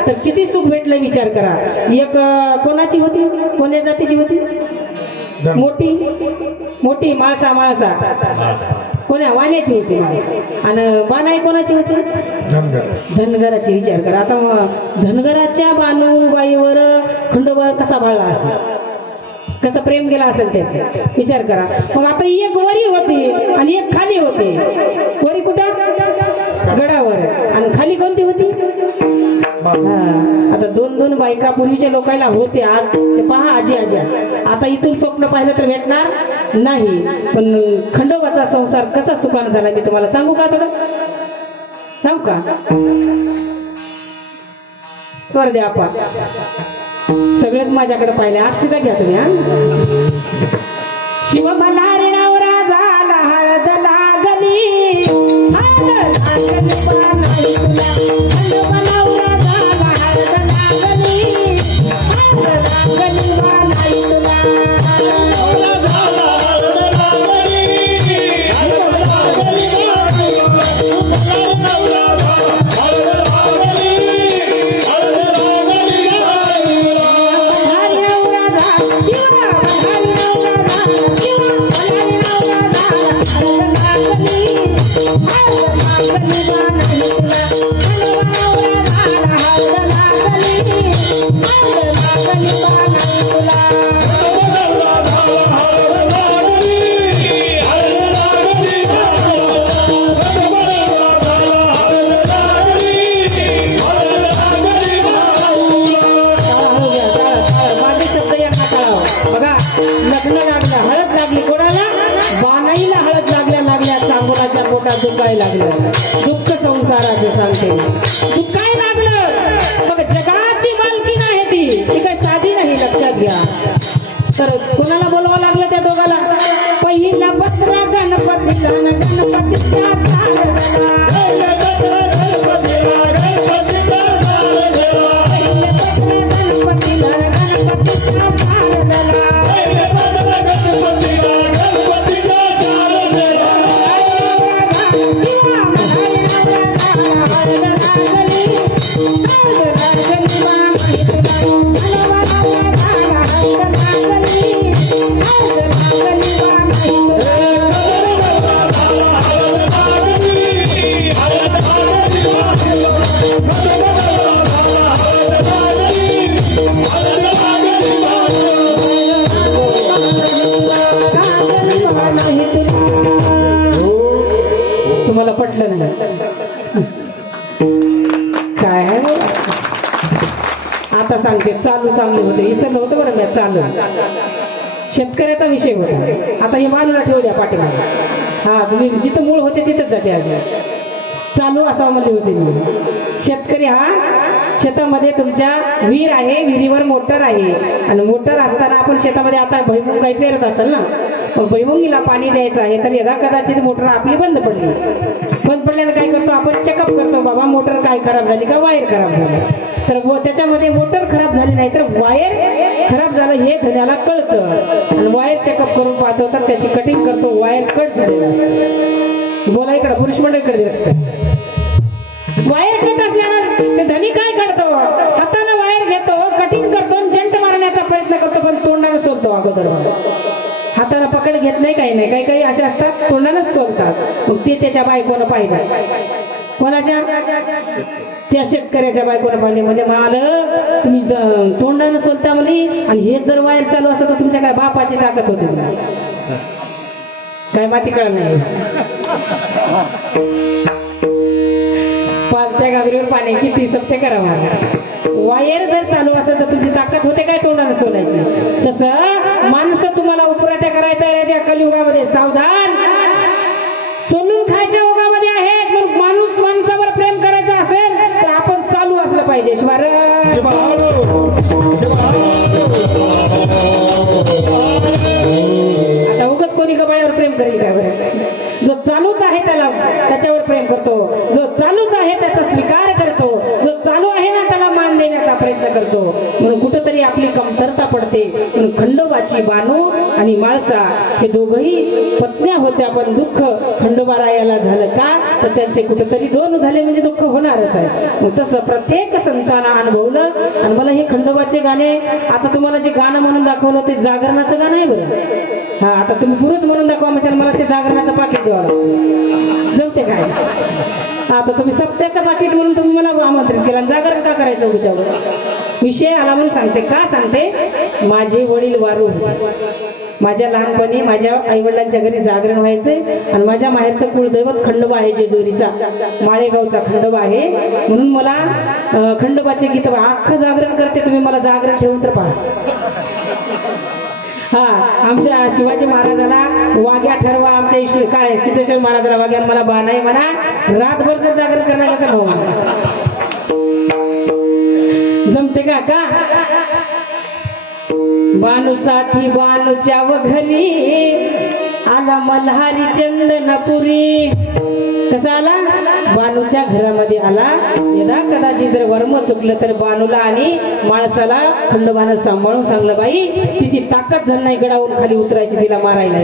तर किती सुख भेटलं विचार करा. एक कोणाची होती, कोण्या जातीची होती? मोठी माळसा कोण्या वाण्याची होती. आणि बानाई कोणाची होती? धनगराची. विचार करा. आता धनगराच्या बानूबाईवर खंडोबा कसा भाळला असेल, कसं प्रेम केला असेल त्याचे विचार करा. मग आता एक वरी होती आणि एक खाली होती. वरी कुठं? गडावर. आणि खाली कोणती होती? आता 2-2 बायका पूर्वीच्या लोकांना होते. आज ते पहा आजी आता इथून स्वप्न पाहिलं तर भेटणार नाही. पण खंडोबाचा संसार कसा सुखान झाला मी तुम्हाला सांगू का? थोडं सांगू का? स्वर द्या आपा. सगळेच माझ्याकडे पाहिले. अक्षता घ्या तुम्ही. शिव मला रे नवरा झाला, हळद लागली, हळद लागली बानाई तुला. खंडोबा नवरा झाला, हळद लागली, हळद लागली बानाई तुला. दुखायला लागलं. दुःख संसाराचे सांगते. दुखायला लागलं. बघ जगाची मालकी नाही ती काय साधी नाही, लक्षात घ्या. तर कोणाला बोलवा लागलं त्या दोघाला? पहिला बसरा गणपतीला, गणपतीच्या तुम्हाला पटलं नाही काय? आता सांगते. चालू चांगले होते, इसरलं होतं बरं मी. चालू शेतकऱ्याचा विषय होता. आता हे बाजूला ठेवू द्या पाठीमागे. हा, तुम्ही जिथं मूळ होते तिथंच जाते. अजून चालू असा म्हणले होते मी. शेतकरी हा शेतामध्ये तुमच्या विहीर आहे, विहिरीवर मोटर आहे. आणि मोटर असताना आपण शेतामध्ये आता भुईमुग काही पेरत असेल ना, मग भुईमुंगीला पाणी द्यायचं आहे. तर यदा कदाचित मोटर आपली बंद पडली. बंद पडल्यानं काय करतो आपण? चेकअप करतो. बाबा मोटर काय खराब झाली का, वायर खराब झाली. तर त्याच्यामध्ये मोटर खराब झाली नाही तर वायर खराब झालं हे धन्याला कळतं. आणि वायर चेकअप करून पाहतो तर त्याची कटिंग करतो. वायर कट झालेलं असतं. बोला इकडं पुरुष मंडळीकडे असतं. वायर कट असल्यानं ते धनी काय करतो? हाताने वायर घेतो, कटिंग करतो, जंट मारण्याचा प्रयत्न करतो. पण तोंडाने सोलतो अगोदर. हाताने पकड घेत नाही, काही नाही. काही काही असे असतात तोंडानेच सोलतात. मग ते त्याच्या बायकोनं पाहिलं. कोणाच्या? त्या शेतकऱ्याच्या बायकोला पाहिजे म्हणजे मालक तुम्ही तोंडानं सोलता म्हणे आणि हेच जर वायर चालू असतं तर तुमच्या काय बापाची ताकद होते म्हणे. काय माती कळत नाही पालत्या गागरीवर पाणी किती सत्य करावा वायर जर चालू असेल तर तुमची ताकद होते काय तोंडानं सोलायची. तसं माणसं तुम्हाला उपराट्या करायचा आहे त्या कलियुगामध्ये सावधान. सोलून खायच्या ओघामध्ये आहेत. मग माणूस माणसावर प्रेम करायचं असेल तर आपण चालू असलं पाहिजे. शिवार आता उगाच कोणी कपाळावर प्रेम करेल काय बरं. जो चालूच आहे त्याच्यावर प्रेम करतो. जो चालूच आहे त्याचा स्वीकार करतो. जो चालू आहे ना त्याला मान देण्याचा प्रयत्न करतो. म्हणून कुठंतरी आपली कमतरता पडते. म्हणून खंडोबाची बानू आणि माळसा हे दोघही पत्न्या होत्या. पण दुःख खंडोबारायाला झालं का तर त्यांचे कुठेतरी दोन झाले म्हणजे दुःख होणारच आहे. मग तसं प्रत्येक संतांना अनुभवलं. आणि मला हे खंडोबाचे गाणे आता तुम्हाला जे गाणं म्हणून दाखवलं ते जागरणाचं गाणं आहे बरं. हा आता तुम्ही पुरुष म्हणून दाखवा म्हणजे मला ते जागरणाचं पाकिट द्यावं जमते काय. आता तुम्ही सप्त्याचं पाकिट म्हणून तुम्ही मला आमंत्रित केलं आणि जागरण का करायचं उद्यावर. विषय आला म्हणून सांगते. का सांगते माझे वडील वारू होते. माझ्या लहानपणी माझ्या आईवडिलांच्या घरी जागरण व्हायचे आणि माझ्या माहेरचं कुळदैवत खंडोबा आहे जेजुरीचा माळेगावचा खंडोबा आहे. म्हणून मला खंडोबाचे गीत अख्खं जागरण करते. तुम्ही मला जागरण ठेवून तर पहा. हा आमच्या शिवाजी महाराजाला वाग्या ठरवा. आमच्या काय सिद्धेश्वर महाराजाला वाग्या मला बाणाई म्हणा. रातभर जर जागरण करण्याचा भाऊ जमते का. बानूसाठी बानूच्या व घरी आला मल्हारी चंदनपुरी. कसा आला बानूच्या घरामध्ये आला. यदा कदाचित जर वर्म चुकलं तर बानूला आणि माणसाला खंडोबानं सांभाळून सांगलं बाई तिची ताकद झाली नाही गडावून खाली उतरायची तिला मारायला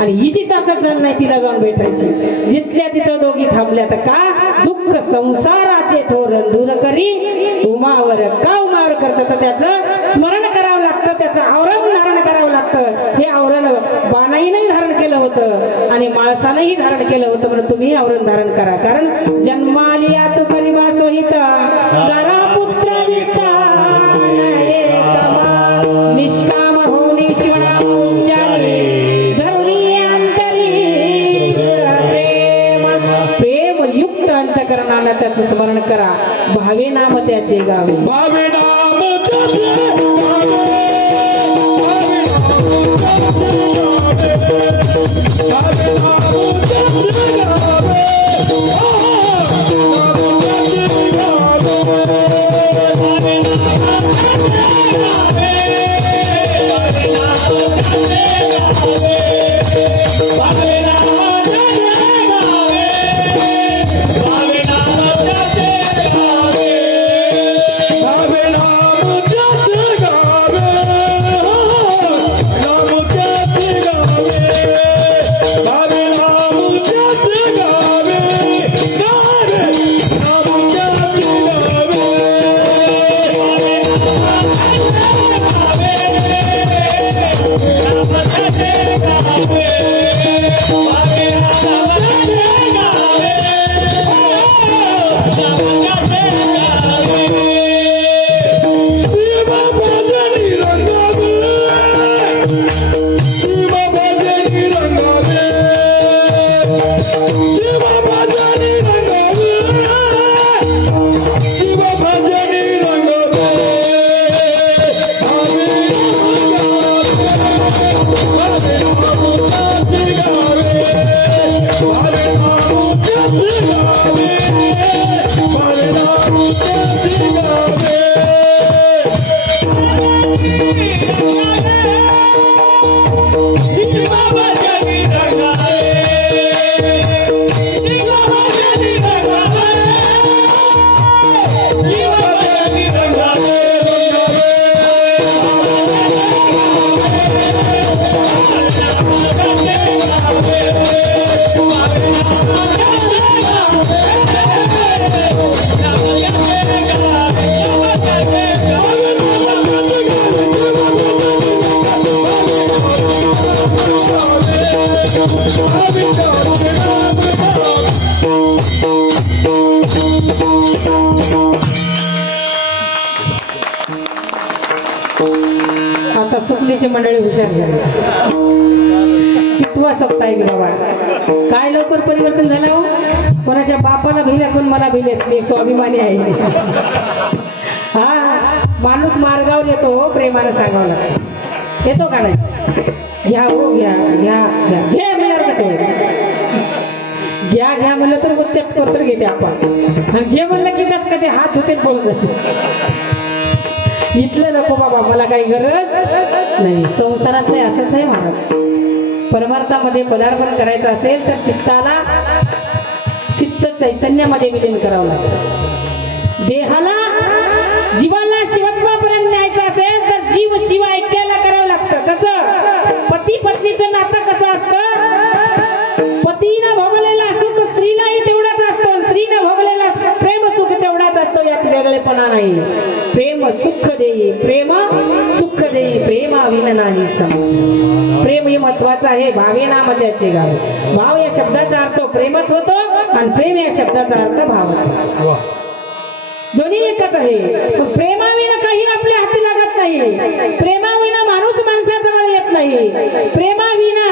आणि हिची ताकद झाली नाही तिला जाऊन भेटायची. जिथल्या तिथं दोघी थांबल्या तर का दुःख संसाराचे थोरण दूर करी उमावर का उमावर करतं तर त्याचं स्मरण करावं लागतं. त्याचं आवरण धारण करावं लागतं. हे आवरण बाणाईनंही धारण केलं होतं आणि माळसानंही धारण केलं होतं. म्हणून तुम्ही आवरण धारण करा. कारण जन्मालिया तू करिवा सोहित गारा पुत्र विता निष्काम हो निष्काम उच्चारी धरुणी अंतरी प्रेम युक्त अंतकरणानं त्याचं स्मरण करा. भावे नाम त्याचे गावे. भावे नाम त्याचे भावे नाम आमची मंडळी हुशार झाली. कितवा सप्ताह आहे बाबा, काय लवकर परिवर्तन झालं हो. कोणाच्या बापाला भिल्या, कोण मला भिलेत. मी स्वाभिमानी आहे. हा, माणूस मार्गावर येतो हो, प्रेमानं सांगावं लागतं. येतो का नाही? घ्या हो, घ्या घ्या घ्या घ्या म्हणल्यावर कसं होईल? घ्या घ्या म्हणलं तर चट तर घेते आपण, घे म्हणलं की त्याच कधी हात धुते पळून जाते. इथलं नको बाबा, मला काही गरज नाही. संसारात नाही, असंच आहे महाराज. परमार्थामध्ये पदार्पण करायचं असेल तर चित्त चैतन्यामध्ये विलीन करावं लागतं. देहाला जीवाला शिवत्वापर्यंत न्यायचं असेल तर जीव शिव ऐक्याला करावं लागतं. कसं? पती पत्नीचं नातं कसं असतं? पतीनं भोगलेला सुख स्त्रीलाही तेवढाच असतो, स्त्रीनं भोगलेला प्रेम सुख तेवढाच असतो. यात वेगळेपणा नाही. प्रेम सुख देई, प्रेम सुख देई, प्रेमाविन नाही सम. प्रेम हे महत्वाचं आहे. भावेनाम त्याचे गाव. भाव या शब्दाचा अर्थ प्रेमच होतो आणि प्रेम या शब्दाचा अर्थ भावच होतो. दोन्ही एकच आहे. मग प्रेमाविना काही आपल्या हाती लागत नाही. प्रेमाविना माणूस माणसाजवळ येत नाही. प्रेमाविना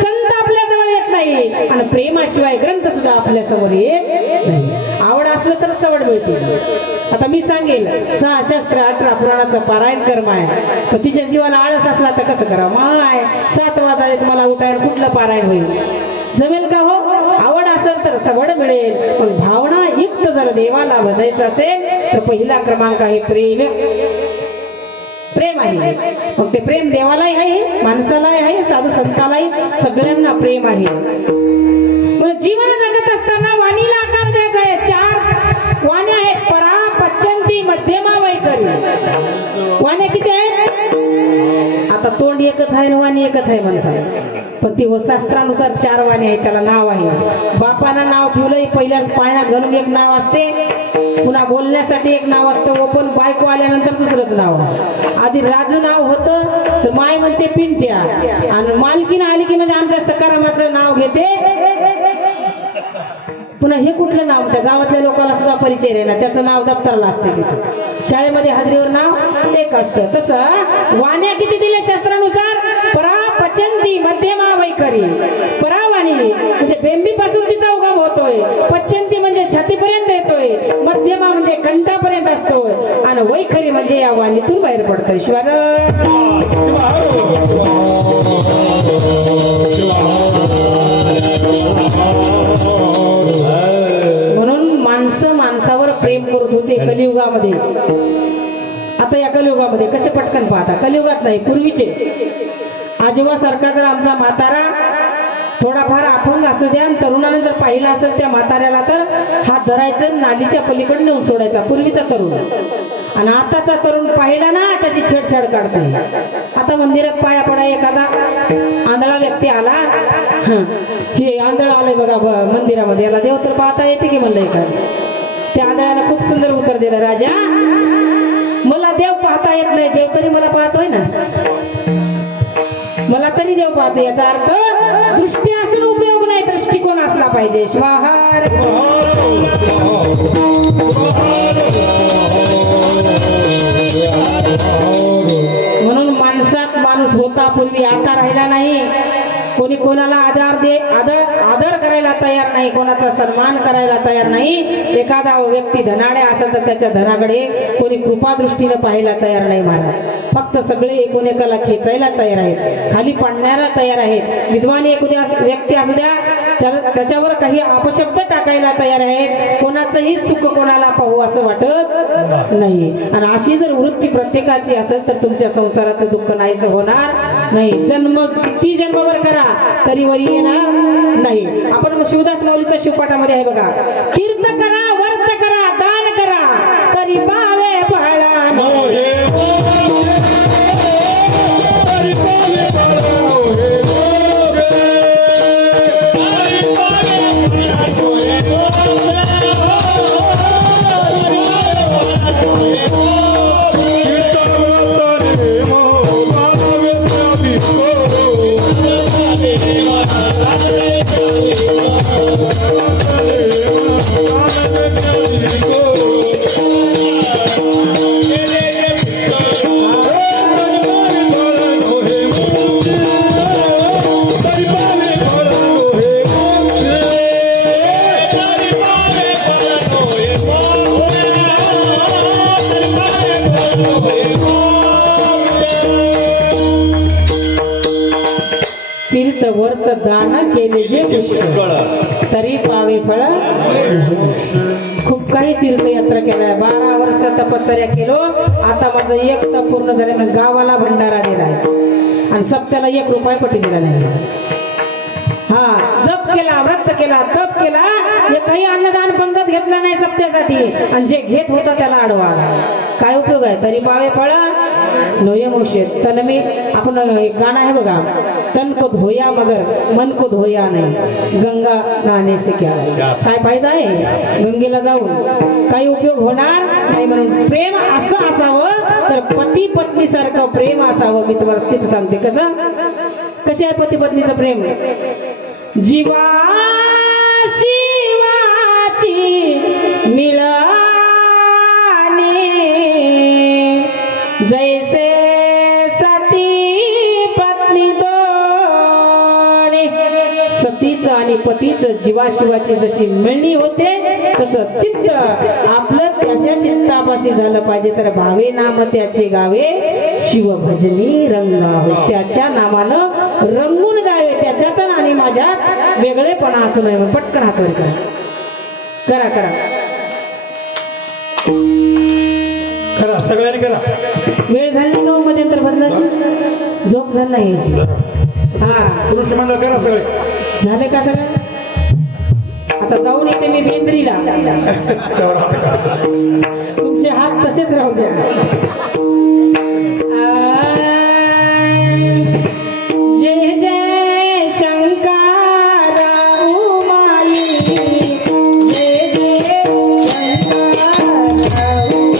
संत आपल्या जवळ येत नाही. आणि प्रेमाशिवाय ग्रंथ सुद्धा आपल्या समोर येत नाही. आवड असलं तर सवड मिळते. आता मी सांगेल 6 शास्त्र 18 पुराणाचं पारायण कर्म आहे. पण तिच्या जीवाला आळस असला तर कसं करावं? माय 7 वाजले तुम्हाला उठायला कुठलं पारायण होईल? जमेल का हो? आवड असेल तर सवड मिळेल. पण भावना युक्त जर देवाला भजायचं असेल तर पहिला क्रमांक आहे प्रेम. प्रेम आहे. मग ते प्रेम देवालाही आहे, माणसालाही आहे, साधू संतालाही, सगळ्यांना प्रेम आहे. मग जीवन जगत असताना वाणीला आकार द्यायचा आहे. 4 वाण्या आहेत. परा, पच्चंती, मध्यमा, वैखरी. वाण्या किती आहेत? आता तोंड एकच आहे, वाणी एकच आहे माणसाला. पण ती शास्त्रानुसार 4 वाणी आहे. त्याला नाव आहे. बापानं नाव ठेवलं, पहिल्या पाळण्यात घालून एक नाव असते, पुन्हा बोलण्यासाठी एक नाव असतं, पण बायको आल्यानंतर दुसरंच नाव. आधी राजू नाव होतं तर माय म्हणते पिंट्या, आणि मालकीन आली की म्हणजे आमच्या सकारामाचं नाव घेते. पुन्हा हे कुठलं नाव? त्या गावातल्या लोकांना सुद्धा परिचय आहे ना, त्याचं नाव दप्तराला असते. तिथे शाळेमध्ये हाजरीवर नाव एक असतं. तसं वाण्या किती दिल्या शास्त्रानुसार? परा, पचंती, मध्यमा, वैखरी. परावाणी म्हणजे बेंबीपासून तिचा उगम होतोय. पचंती म्हणजे छातीपर्यंत येतोय. मध्यमा म्हणजे कंठापर्यंत असतोय. आणि वैखरी म्हणजे या वाणीतून बाहेर पडतोय. शिवाय म्हणून माणसं माणसावर प्रेम करत होते कलियुगामध्ये. आता या कलियुगामध्ये कसे पटकन पाहता? कलियुगात नाही, पूर्वीचे. आजोबा सारखा जर आमचा म्हातारा थोडाफार अपंग असू द्या, तरुणाने जर पाहिला असेल त्या म्हाताऱ्याला तर हात धरायचं, नालीच्या पलीकडे नेऊन सोडायचा. पूर्वीचा तरुण. आणि आताचा तरुण पाहिला ना त्याची छेडछाड काढते. आता मंदिरात पाया पडा एखादा आंधळा व्यक्ती आला, हे आंधळ आलंय बघा मंदिरामध्ये, याला देव तर पाहता येते की म्हणलं एखादं. त्या आंधळ्याला खूप सुंदर उत्तर दिलं, राजा मला देव पाहता येत नाही, देव तरी मला पाहतोय ना, मला तरी देव पाहतो. याचा अर्थ दृष्टी असून उपयोग नाही, दृष्टिकोन असला पाहिजे. स्वाहार. म्हणून माणसात माणूस होता पूर्वी, आता राहिला नाही. कोणी कोणाला आदर करायला तयार नाही, कोणाचा सन्मान करायला तयार नाही. एखादा व्यक्ती धनाढ्य असेल तर त्याच्या धनाकडे कोणी कृपादृष्टीने पाहायला तयार नाही महाराज. फक्त सगळे एकोनेकाला खेचायला तयार आहेत, खाली पाडण्याला तयार आहेत. विद्वान एक व्यक्ती असू द्या, त्याच्यावर काही अपशब्द टाकायला तयार आहेत. कोणाचंही सुख कोणाला पाहू असं वाटत नाही. आणि अशी जर वृत्ती प्रत्येकाची असेल तर तुमच्या संसाराचं दुःख नाहीच होणार नाही. जन्म किती जन्मभर करा तरी वरी येणार नाही. आपण शिवदास माऊलीच्या शिवपाठामध्ये आहे बघा, कीर्त करा, वर्त करा, दान करा, तरी पावे पहळा. वर्त दान केले जे पुष्कळ तरी पावे फळ. खूप काही तीर्थयात्रा केल्या, 12 वर्ष तपश्चर्या केलो. आता माझं एक तप पूर्ण झाल्यानं गावाला भंडारा दिलाय आणि सप्त्याला 1 रुपया पटी दिला नाही. हा, जप केला, व्रत केला, तप केला, हे काही अन्नदान पंगत घेतला नाही सप्त्यासाठी आणि जे घेत होता त्याला अडवा. काय उपयोग आहे? तरी पावे फळ नोये मोशे तन मी. आपण एक गाणं आहे बघा, तन को धोया मगर मन को धोया नाही, गंगा नहाने से क्या. काय फायदा आहे गंगेला जाऊन? काही उपयोग होणार नाही. म्हणून प्रेम असं असावं तर पती पत्नी सारखं प्रेम असावं. मी तुम्हाला तिथं सांगते कसं. कशी आहे पती पत्नीचं प्रेम? जीवा शिवाची मिळाने जैसे सती पत्नी दोणे. सतीचं आणि पतीचं जीवाशिवाची जशी मिळणी होते तसं चित्त आपलं त्याच्या चित्तापाशी झालं पाहिजे. तर भावे नाम त्याचे गावे शिवभजनी रंगावे. त्याच्या नामानं रंगून जावे. त्याच्यात आणि माझ्यात वेगळेपणा असं नाही. पटकन हातवर करा, करा करा करा, सगळ्यांनी करा. वेळ झाली का मध्ये तर बदलायची? झोप झाली नाही. हा, पुरुष मंडळ करा सगळे. झाले का सगळं? आता जाऊन येते मी बेंद्रीला. त्यावर हात करा. तुमचे हात तसेच राहू द्या. जय जय शंकर उमाई, जय जय शंकर उमाई, जय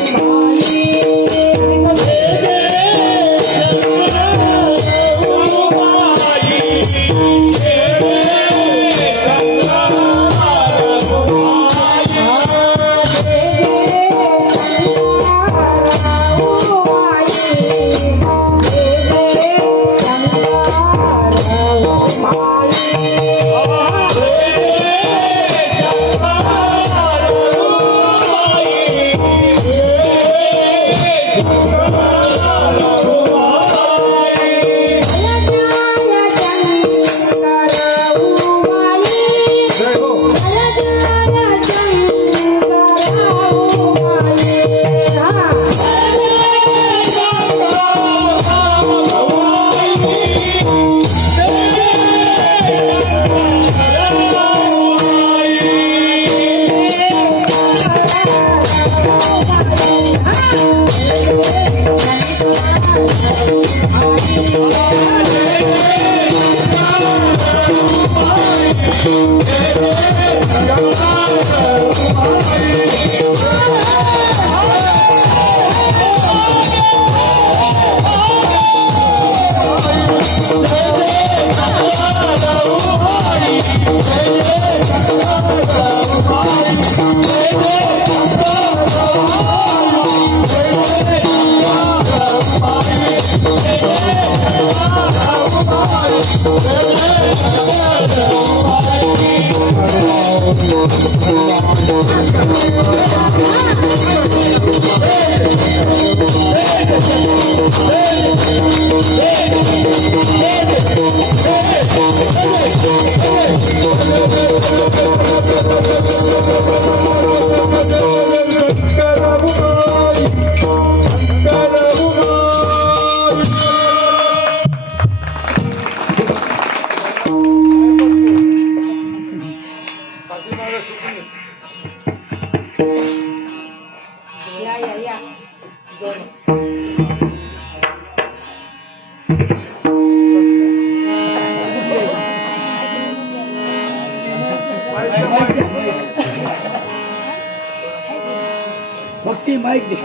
भक्ती माईक दे.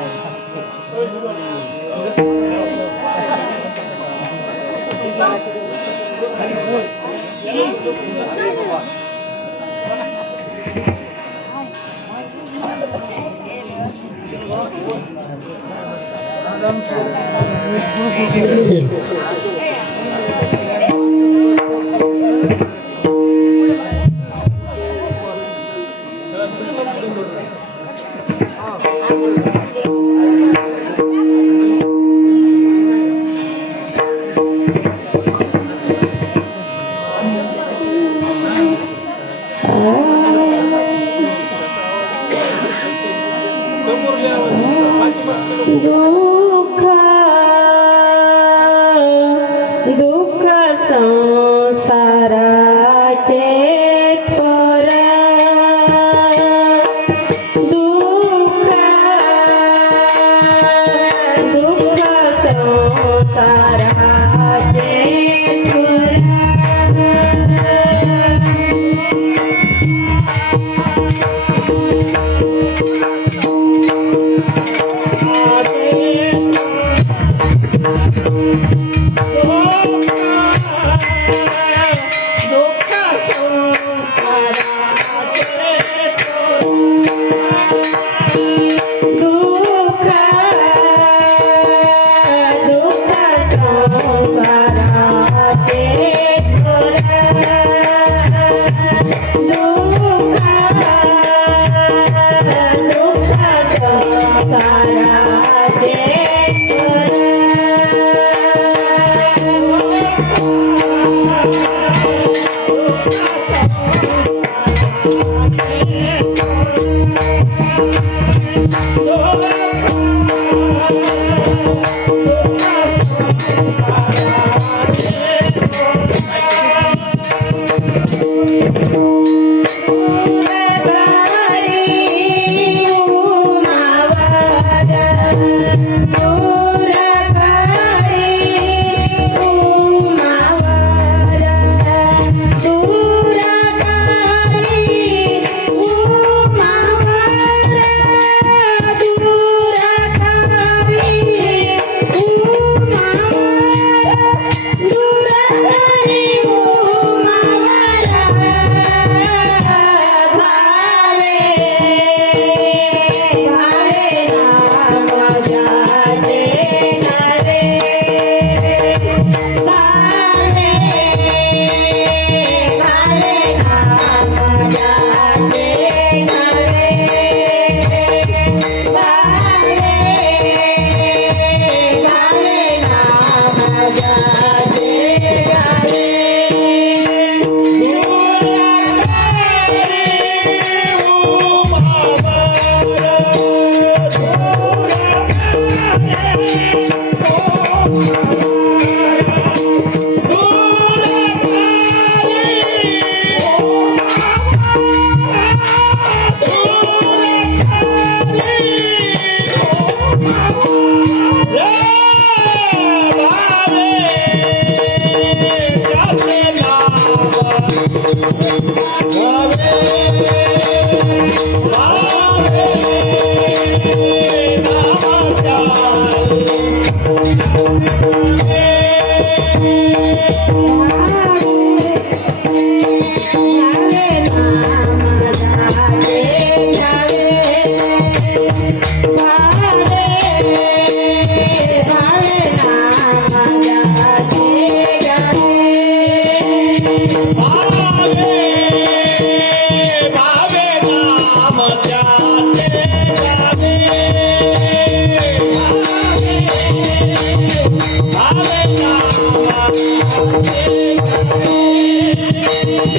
दुःख दुःख संसाराचे थोर दुःख दुःख संसाराचे थोर दुःख दुःख संसाराचे थोर दुःख दुःख संसाराचे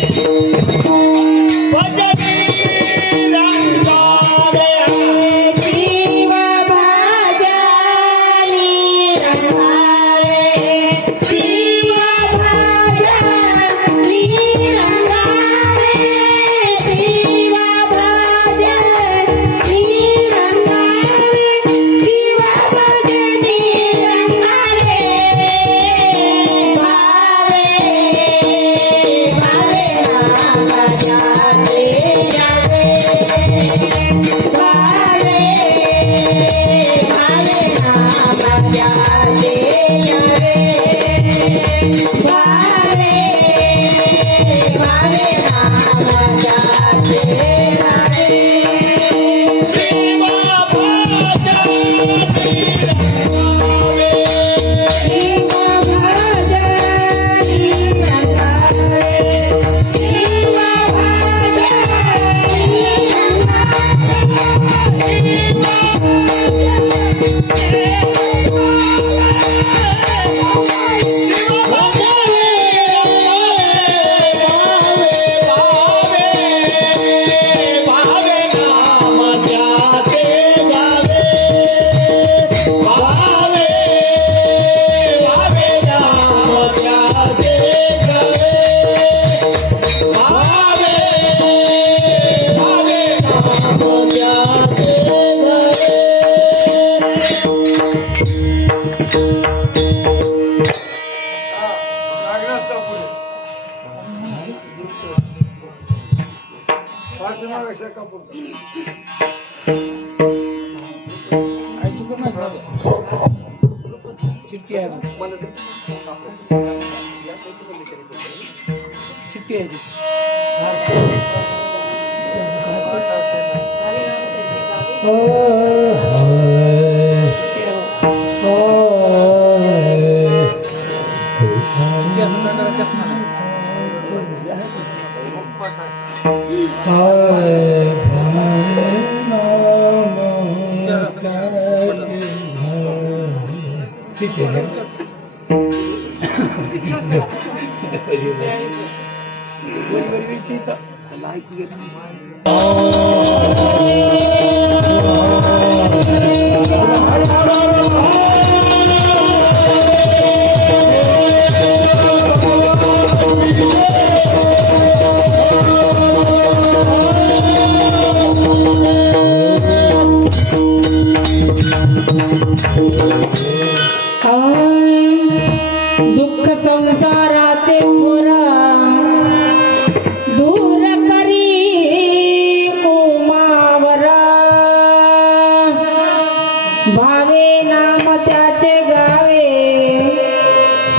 Thank you. चिट्टी आहे चिट्टी आहे ती. चिट्टी असं प्रकारचा चष्मा नाही. ठीक आहे दुःख संसाराचे थोरा दूर करी उमावरा भावे नाम त्याचे गावे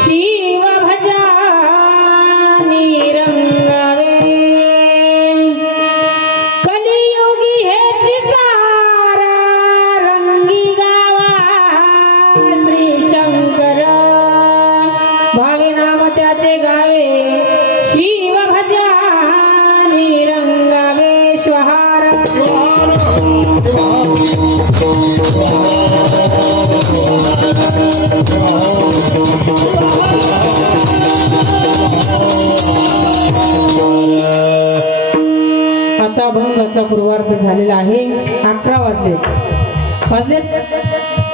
शिव भजा निरंगावे कलियुगी हेची सारा रंगी गावा श्री शंकर भावे नाम त्याचे गावे शिव भजा निरंगावे श्वहार आता अभंगाचा पूर्वार्ध झालेला आहे. 11 वाजलेत.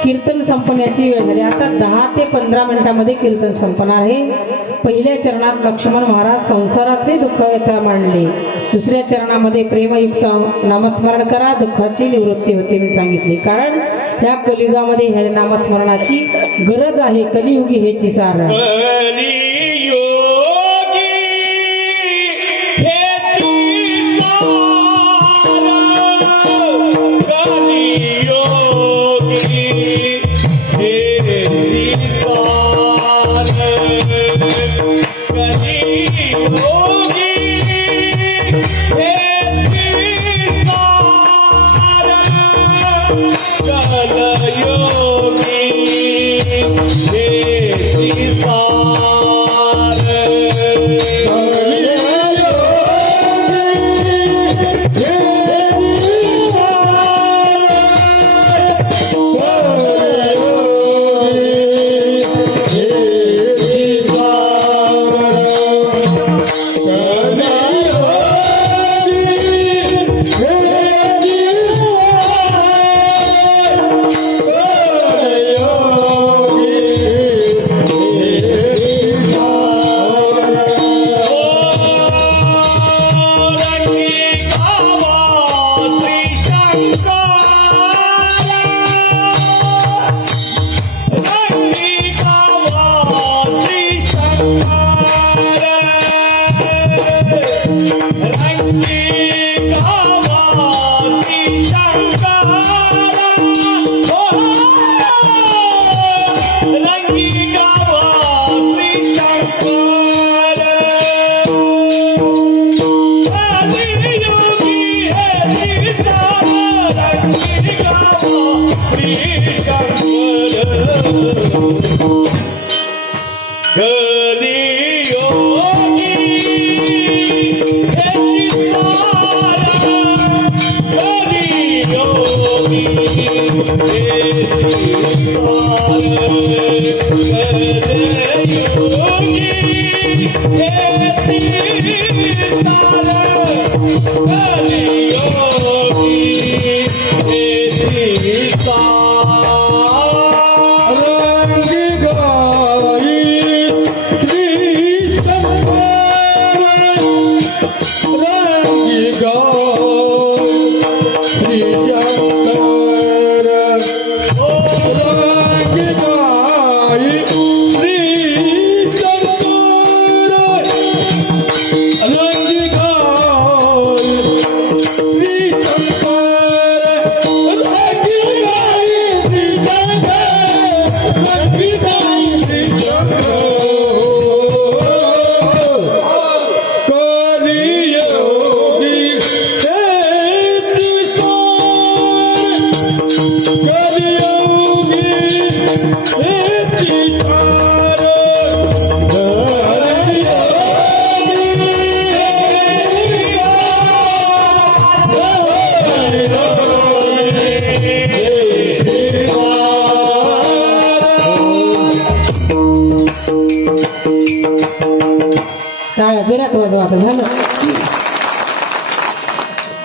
कीर्तन संपण्याची वेळ झाली. आता 10 ते 15 मिनिटांमध्ये कीर्तन संपणार आहे. पहिल्या चरणात लक्ष्मण महाराज संसाराचे दुःख व्यथा मांडले. दुसऱ्या चरणामध्ये प्रेमयुक्त नामस्मरण करा, दुःखाची निवृत्ती होते मी सांगितले. कारण या कलियुगामध्ये ह्या नामस्मरणाची गरज आहे. कलियुगी हेची सार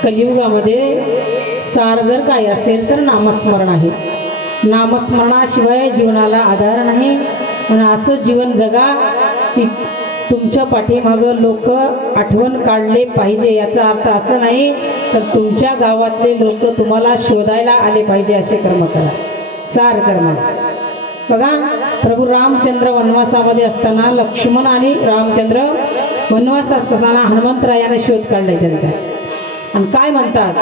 कलियुगामध्ये सार जर काही असेल तर नामस्मरण आहे. नामस्मरणाशिवाय जीवनाला आधार नाही. आणि असं जीवन जगा की तुमच्या पाठीमागं लोक आठवण काढले पाहिजे. याचा अर्थ असं नाही तर तुमच्या गावातले लोक तुम्हाला शोधायला आले पाहिजे असे कर्म करा. सार कर्म बघा. प्रभू रामचंद्र वनवासामध्ये असताना लक्ष्मण आणि रामचंद्र वनवास असताना हनुमंतरायाने शोध काढलाय त्यांचा. आणि काय म्हणतात,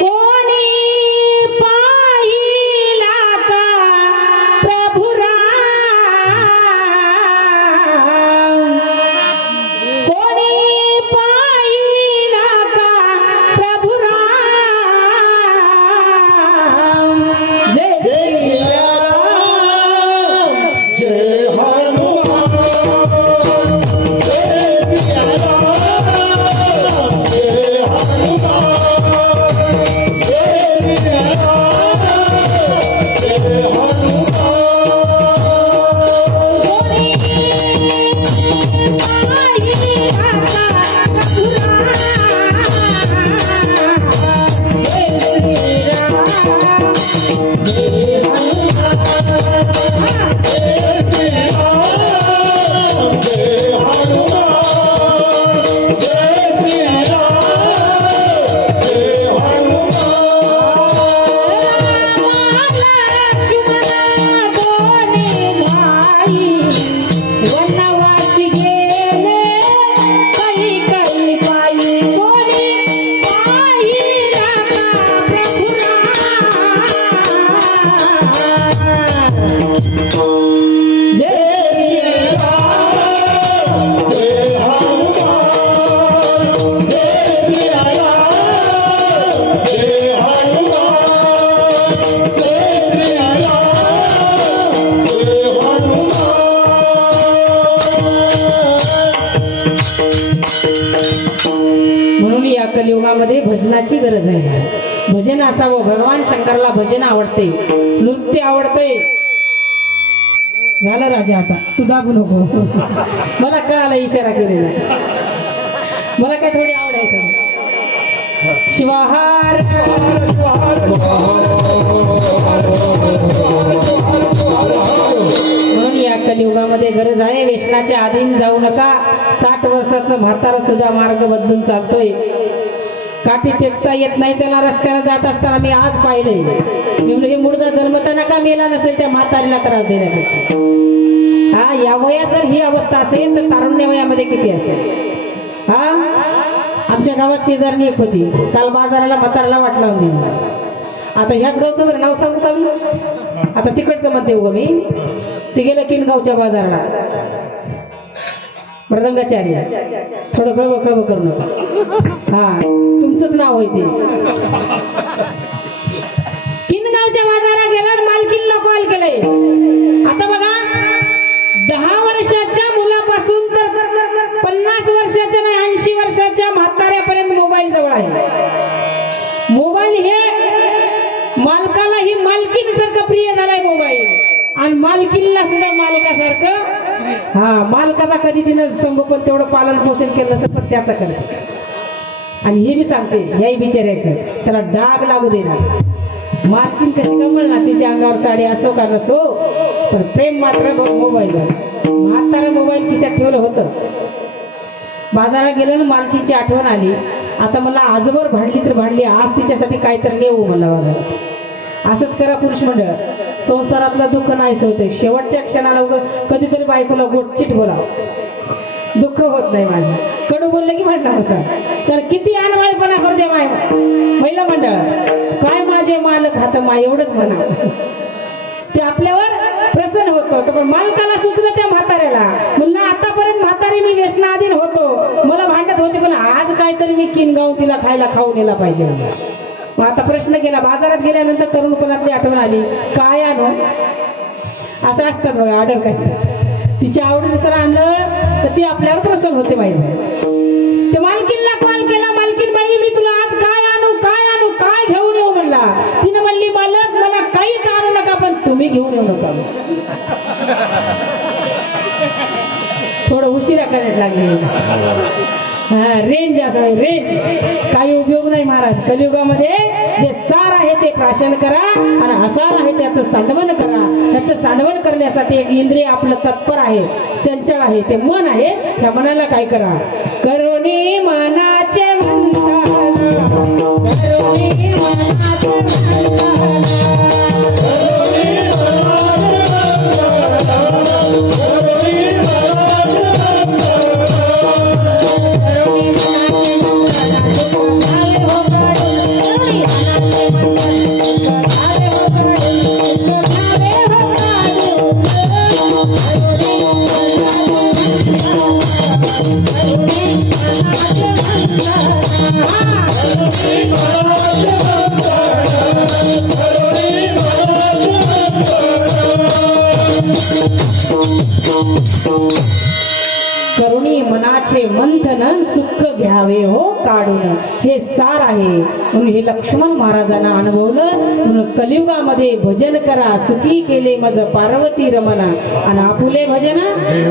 कोणी पाहिला का प्रभु राम, कोणी पाहिला का प्रभु राम. जय श्री राम, जय हनुमान, म्हणून या कलियुगामध्ये भजनाची गरज आहे. भजन असावं. भगवान शंकराला भजन आवडते, नृत्य आवडते. झालं राजा, आता तू दाबू नको. मला कळाला इशारा केलेला. मला काय थोडी आवड आहे का? शिवाहार म्हणून या कलियुगामध्ये गरज आहे. व्यसनाच्या अधीन जाऊ नका. 60 वर्षाचं म्हातारा सुद्धा मार्ग बदलून चालतोय. काठी टेकता येत नाही त्याला. रस्त्याला जात असताना मी आज पाहिलंय. मी म्हणजे मुर्दा जन्मताना का मेला नसेल त्या म्हातारीला त्रास देण्यापेक्षा. हा, या वयात जर ही अवस्था असेल तर तारुण्य वयामध्ये किती असेल. हा, आमच्या गावात शेजारणी एक होती. काल बाजाराला म्हाताराला वाट लावून दिली. आता ह्याच गावचं बरं नाव सांगू का मी? आता तिकडचं म्हणते उगा मी. ते गेलं किनगावच्या बाजाराला. मृदंगाचार्य थोडं खळबळ करू नका. हा, तुमचंच नाव होय ते. किनगावच्या बाजारात गेला, मालकीनला कॉल केलंय. आता बघा, 10 वर्षाच्या मुलापासून तर 50 वर्षाच्या नाही 80 वर्षाच्या म्हाताऱ्यापर्यंत मोबाईल जवळ आहे. मोबाईल हे मालकाला ही मालकीसारखं प्रिय झालाय मोबाईल. आणि मालकीला सुद्धा मालकासारखं. हा, मालकाचा कधी तिनं संगोपन तेवढं पालन पोषण केलं नसेल पण त्याचा करत. आणि हे मी सांगते, याही बिचारायचं त्याला डाग लागू देणार. मालकीन कशी कमळणार, तिच्या अंगावर साडी असो का नसो, पण प्रेम मात्र मोबाईलवर. म्हातारा मोबाईल खिशात ठेवलं होतं. बाजारात गेलं ना, मालकीची आठवण आली. आता मला आजवर भांडली तर भांडली, आज तिच्यासाठी काहीतरी नेऊ म्हणलं बाजारात. असंच करा पुरुष मंडळ. संसारातलं दुःख नाहीच होते. शेवटच्या क्षणाला कधीतरी बायकोला गोटचिट बोला, दुःख होत नाही माझं. कडू बोललं की भांडणं होतं. तर किती अनवाळीपणा करू दे महिला मंडळ, काय माझे मालक हात माय, एवढंच म्हणा. ते आपल्यावर प्रसन्न होतं. तर पण मालकाला सुचलं त्या म्हाताऱ्याला, म्हणलं आतापर्यंत म्हातारी मी व्यसनाधीन होतो, मला भांडत होते, पण आज काहीतरी मी किनगाव तिला खायला खाऊ नेला पाहिजे. मग आता प्रश्न केला. बाजारात गेल्यानंतर तरुणपणातली आठवण आली. काय आणू असं असतात बघा ऑर्डर काय. तिच्या आवडीनुसार आणलं तर ती आपल्यावर प्रसन्न होते पाहिजे. ते मालकीनला कॉल केला. मालकीन बाई, मी तुला आज काय आणू काय घेऊन येऊ म्हणला. तिने म्हणली, मालक मला काहीच आणू नका, पण तुम्ही घेऊन येऊ नका. थोडं उशिरा करायला लागले. हा रेंज जास्त आहे रेंज. काही उपयोग नाही महाराज. कलियुगामध्ये जे सार आहे ते प्राशन करा आणि असार आहे त्याचं सांडवण करा. त्याचं सांडवण करण्यासाठी एक इंद्रिय आपलं तत्पर आहे, चंचल आहे, ते मन आहे. त्या मनाला काय करा. करुणी मनाचे म्हणता, करुणी मनाचे करुणी मनाचे मंथन सुख घ्यावे हो काढून. हे सार आहे म्हणून हे लक्ष्मण महाराजांना अनुभवलं. म्हणून कलियुगामध्ये भजन करा, सुखी केले मज पार्वती रमना आणि आपुले भजन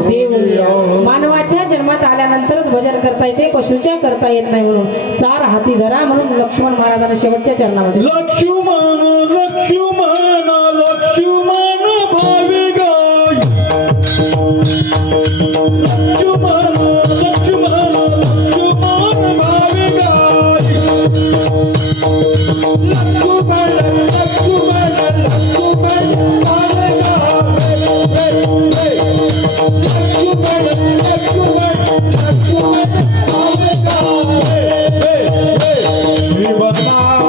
देव. मानवाच्या जन्मात आल्यानंतरच भजन करता येते, पशुच्या करता येत नाही. म्हणून सार हाती धरा म्हणून लक्ष्मण महाराजांना शेवटच्या चरणामध्ये लक्ष्मण लक्ष्मण लक्ष्मण भावी गाय. लक्ष्मण लक्ष्मण लक्ष्मण भावी गाय. लक्ष्मण लक्ष्मण लक्ष्मण भावी गाय. लक्ष्मण लक्ष्मण लक्ष्मण भावी गाय. विवनाम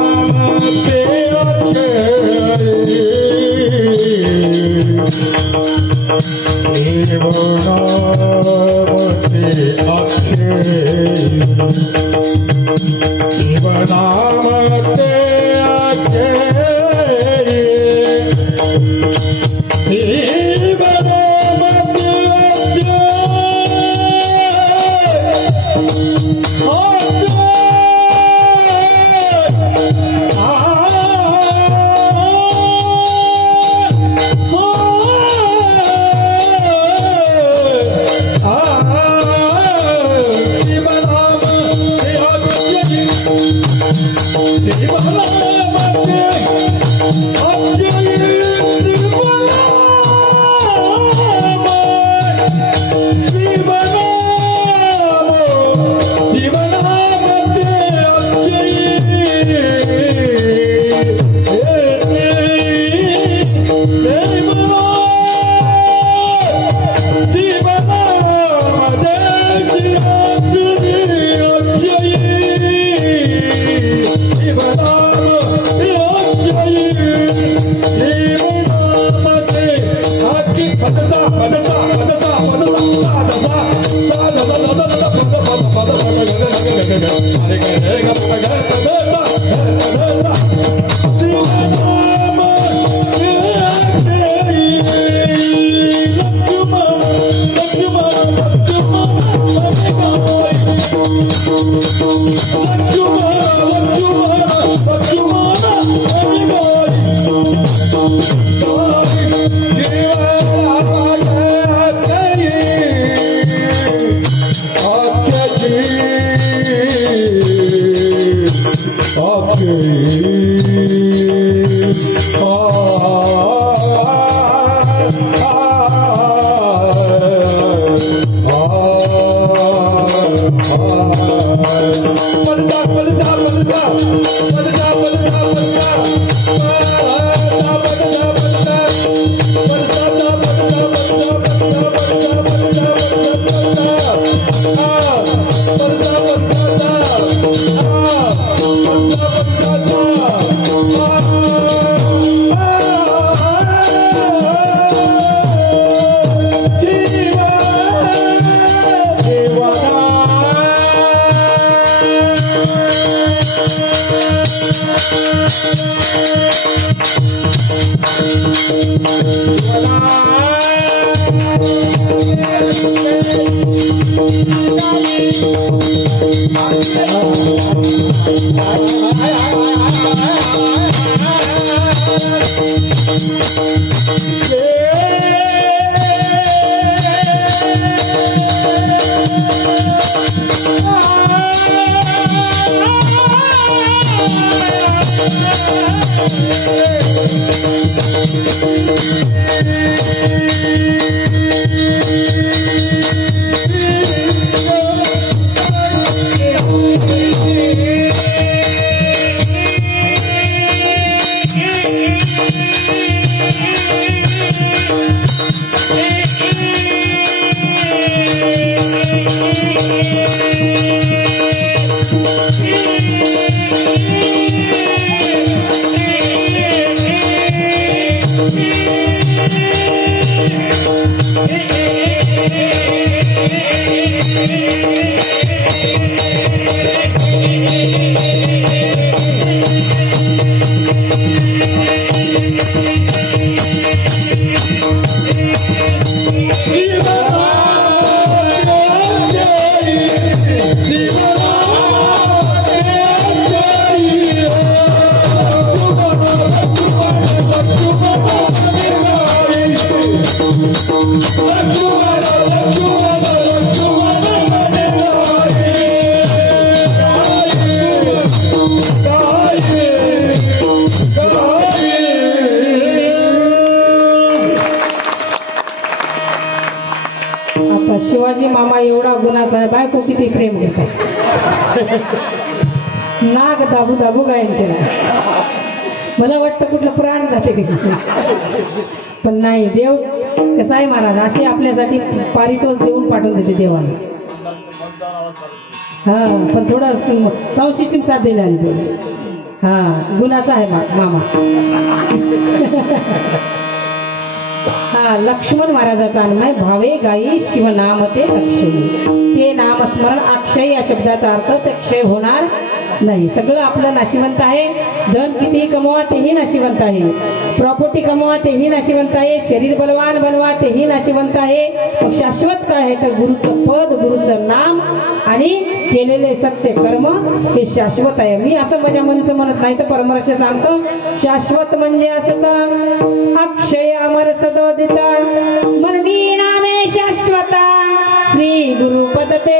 आता शिवाजी मामा एवढा गुणाचा आहे, बायको किती प्रेम करतात. नाग दाबू दाबू गायन केला. मला वाटतं कुठलं प्राण जाते की पण नाही. देव कसा आहे महाराज, असे आपल्यासाठी पारितोष देऊन पाठवून देते देवाला. हा पण थोडं साऊंड सिस्टीम साथ दिली आली थोडी. हा गुणाचा आहे मामा. हा लक्ष्मण महाराजाचा अन्न आहे, भावे गायी शिवनाम ते अक्षयी. ते नामस्मरण अक्षय या शब्दाचा अर्थ ते क्षय होणार नाही. सगळं आपलं नाशिवंत आहे. धन कितीही कमवा तेही नाशिवंत आहे. प्रॉपर्टी कमवा तेही नाशिवंत आहे. शरीर बलवान बनवा तेही नाशिवंत आहे. मग शाश्वत काय आहे तर गुरुचं पद, गुरुचं नाम आणि केलेले सत्य कर्म हे शाश्वत आहे. मी असं माझ्या मनचं म्हणत नाही तर परमर्श सांगतो. शाश्वत म्हणजे असतं अक्षय अमर सदोदिता मरणी नामे शाश्वता श्री गुरुपद ते.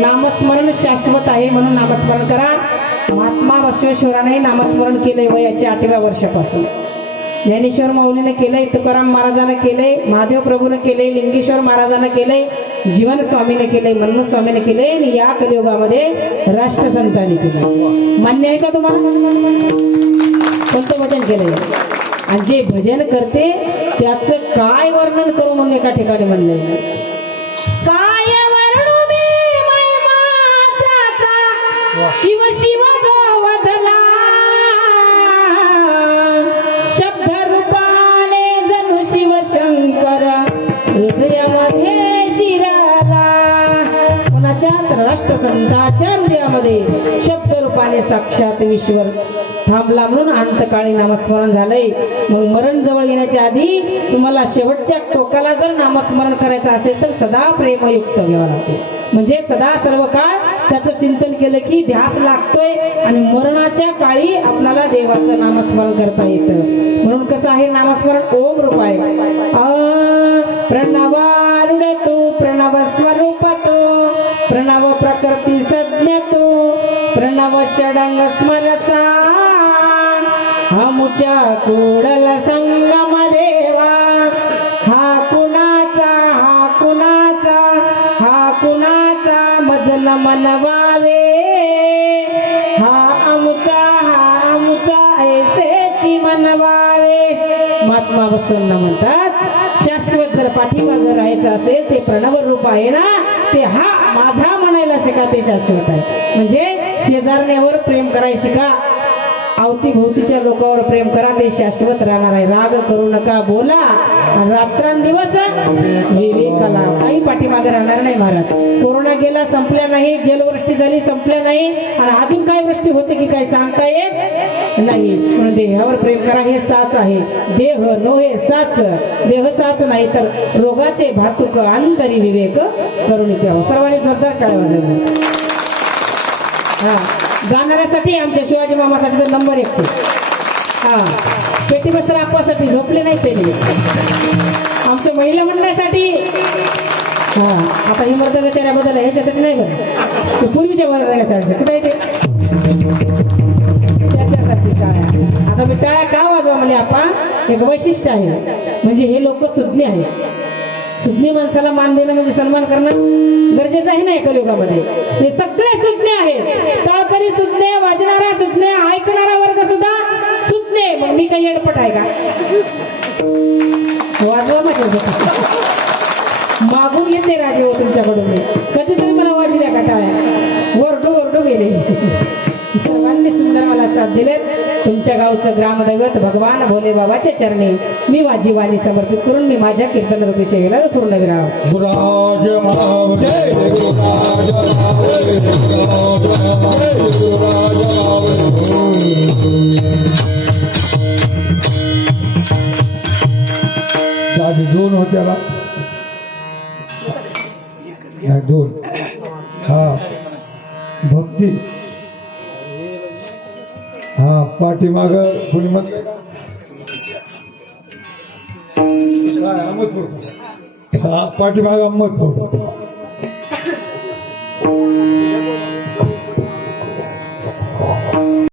नामस्मरण शाश्वत आहे म्हणून नामस्मरण करा. महात्मा बसवेश्वराने नामस्मरण केलंय वयाच्या 8व्या वर्षापासून. ज्ञानेश्वर माऊलीने केलंय, तुकाराम महाराजांना केलंय, महादेव प्रभूने केलंय, लिंगेश्वर महाराजांना केलंय, जीवन स्वामीने केलंय, मनमोह स्वामीने केलंय आणि या कलियुगामध्ये राष्ट्रसंतांनी केलंय. मान्य आहे का तुम्हाला? कोणतं भजन केलंय? आणि जे भजन करते त्याचं काय वर्णन करू म्हणून एका ठिकाणी म्हणलंय. काय वर्णू मी महिमा त्याचा शिव शिव वदला शब्द रूपाने जणू शिव शंकर हृदयामध्ये शिराला. कोणाच्या तर राष्ट्रसंताच्या हृदयामध्ये शब्द रूपाने साक्षात ईश्वर थांबला म्हणून अंतकाळी नामस्मरण झालंय. मग मरण जवळ येण्याच्या आधी तुम्हाला शेवटच्या टोकाला जर नामस्मरण करायचं असेल तर सदा प्रेमयुक्त व्हावं लागते. म्हणजे सदा सर्व काळ त्याचं चिंतन केलं की ध्यास लागतोय आणि मरणाच्या काळी आपल्याला देवाचं नामस्मरण करता येतं. म्हणून कसं आहे नामस्मरण ओम रूप आहे. प्रणवारूढ तू प्रणव स्वरूप तो प्रणव प्रकृती सज्ञ तू प्रणव षडंग स्मरसा हमुच्या कुडल संगम देवा. हा कुणाचा हा कुणाचा हा कुणाचा मजल मनवावे. हा आमुचा ऐसेची मनवावे. महात्मा बसवंत म्हणतात शाश्वत जर पाठीमागं राहायचं असेल ते प्रणव रूप आहे ना, ते हा माझा म्हणायला शिका, ते शाश्वत आहे. म्हणजे शेजारण्यावर प्रेम करायला शिका, अवतीभोवतीच्या लोकांवर प्रेम करा, ते शाश्वत राहणार आहे. राग करू नका, बोला रात्रंदिवस विवेकाला, काही पाठीमागे राहणार नाही महाराज. कोरोना गेला संपल्या नाही, जलवृष्टी झाली संपल्या नाही आणि अजून काय वृष्टी होते की काय सांगता येत नाही. म्हणून देहावर प्रेम करा, हे साच आहे. देह नोहे साच, देह साच नाही तर रोगाचे भातुक अंतरी विवेक करून ठेवा. सर्वांनी जोरदार टाळ्या वाजवल्या. हा गाणाऱ्यासाठी आमच्या शिवाजी मामासाठी तर नंबर 1. हा पेटी बसरा आपासाठी झोपले नाही त्याने. आमच्या महिला मंडळासाठी हा आता ही मर्दगचार्या बदल ह्याच्यासाठी नाही बरं, ते पूर्वीच्या मर्दगचार्यासाठी कुठे आहे ते त्याच्यासाठी टाळ्या. आता मी टाळ्या का वाजवा म्हणजे आपण एक वैशिष्ट्य आहे, म्हणजे हे लोक सुज्ञ आहेत. सुज्ञ माणसाला मान देणं म्हणजे सन्मान करणं गरजेचं आहे ना एका युगामध्ये. हे सगळे सुज्ञ आहेत. टाळकरी सुज्ञ, वाजणारा सुज्ञ, ऐकणारा वर्ग सुद्धा सुज्ञ. मग मी काही येडपट आहे का? वाजवा माझ्या मागून घेते राजे हो तुमच्याकडून. कधीतरी दिले तुमच्या गावचं ग्रामदैवत भगवान भोले बाबाच्या चरणी मी माझी वाणी समर्पित करून मी माझ्या कीर्तन रूपी सेवेला पूर्णविराम. गुरुराज महाराज जय गुरुराज महाराज जय गुरुराज महाराज दोन होत्या ना नाही, दोन हा भक्ती हा पाठीमाग कोणी म्हटलं का काय अहमदपूर हा पाठीमाग अहमदपूर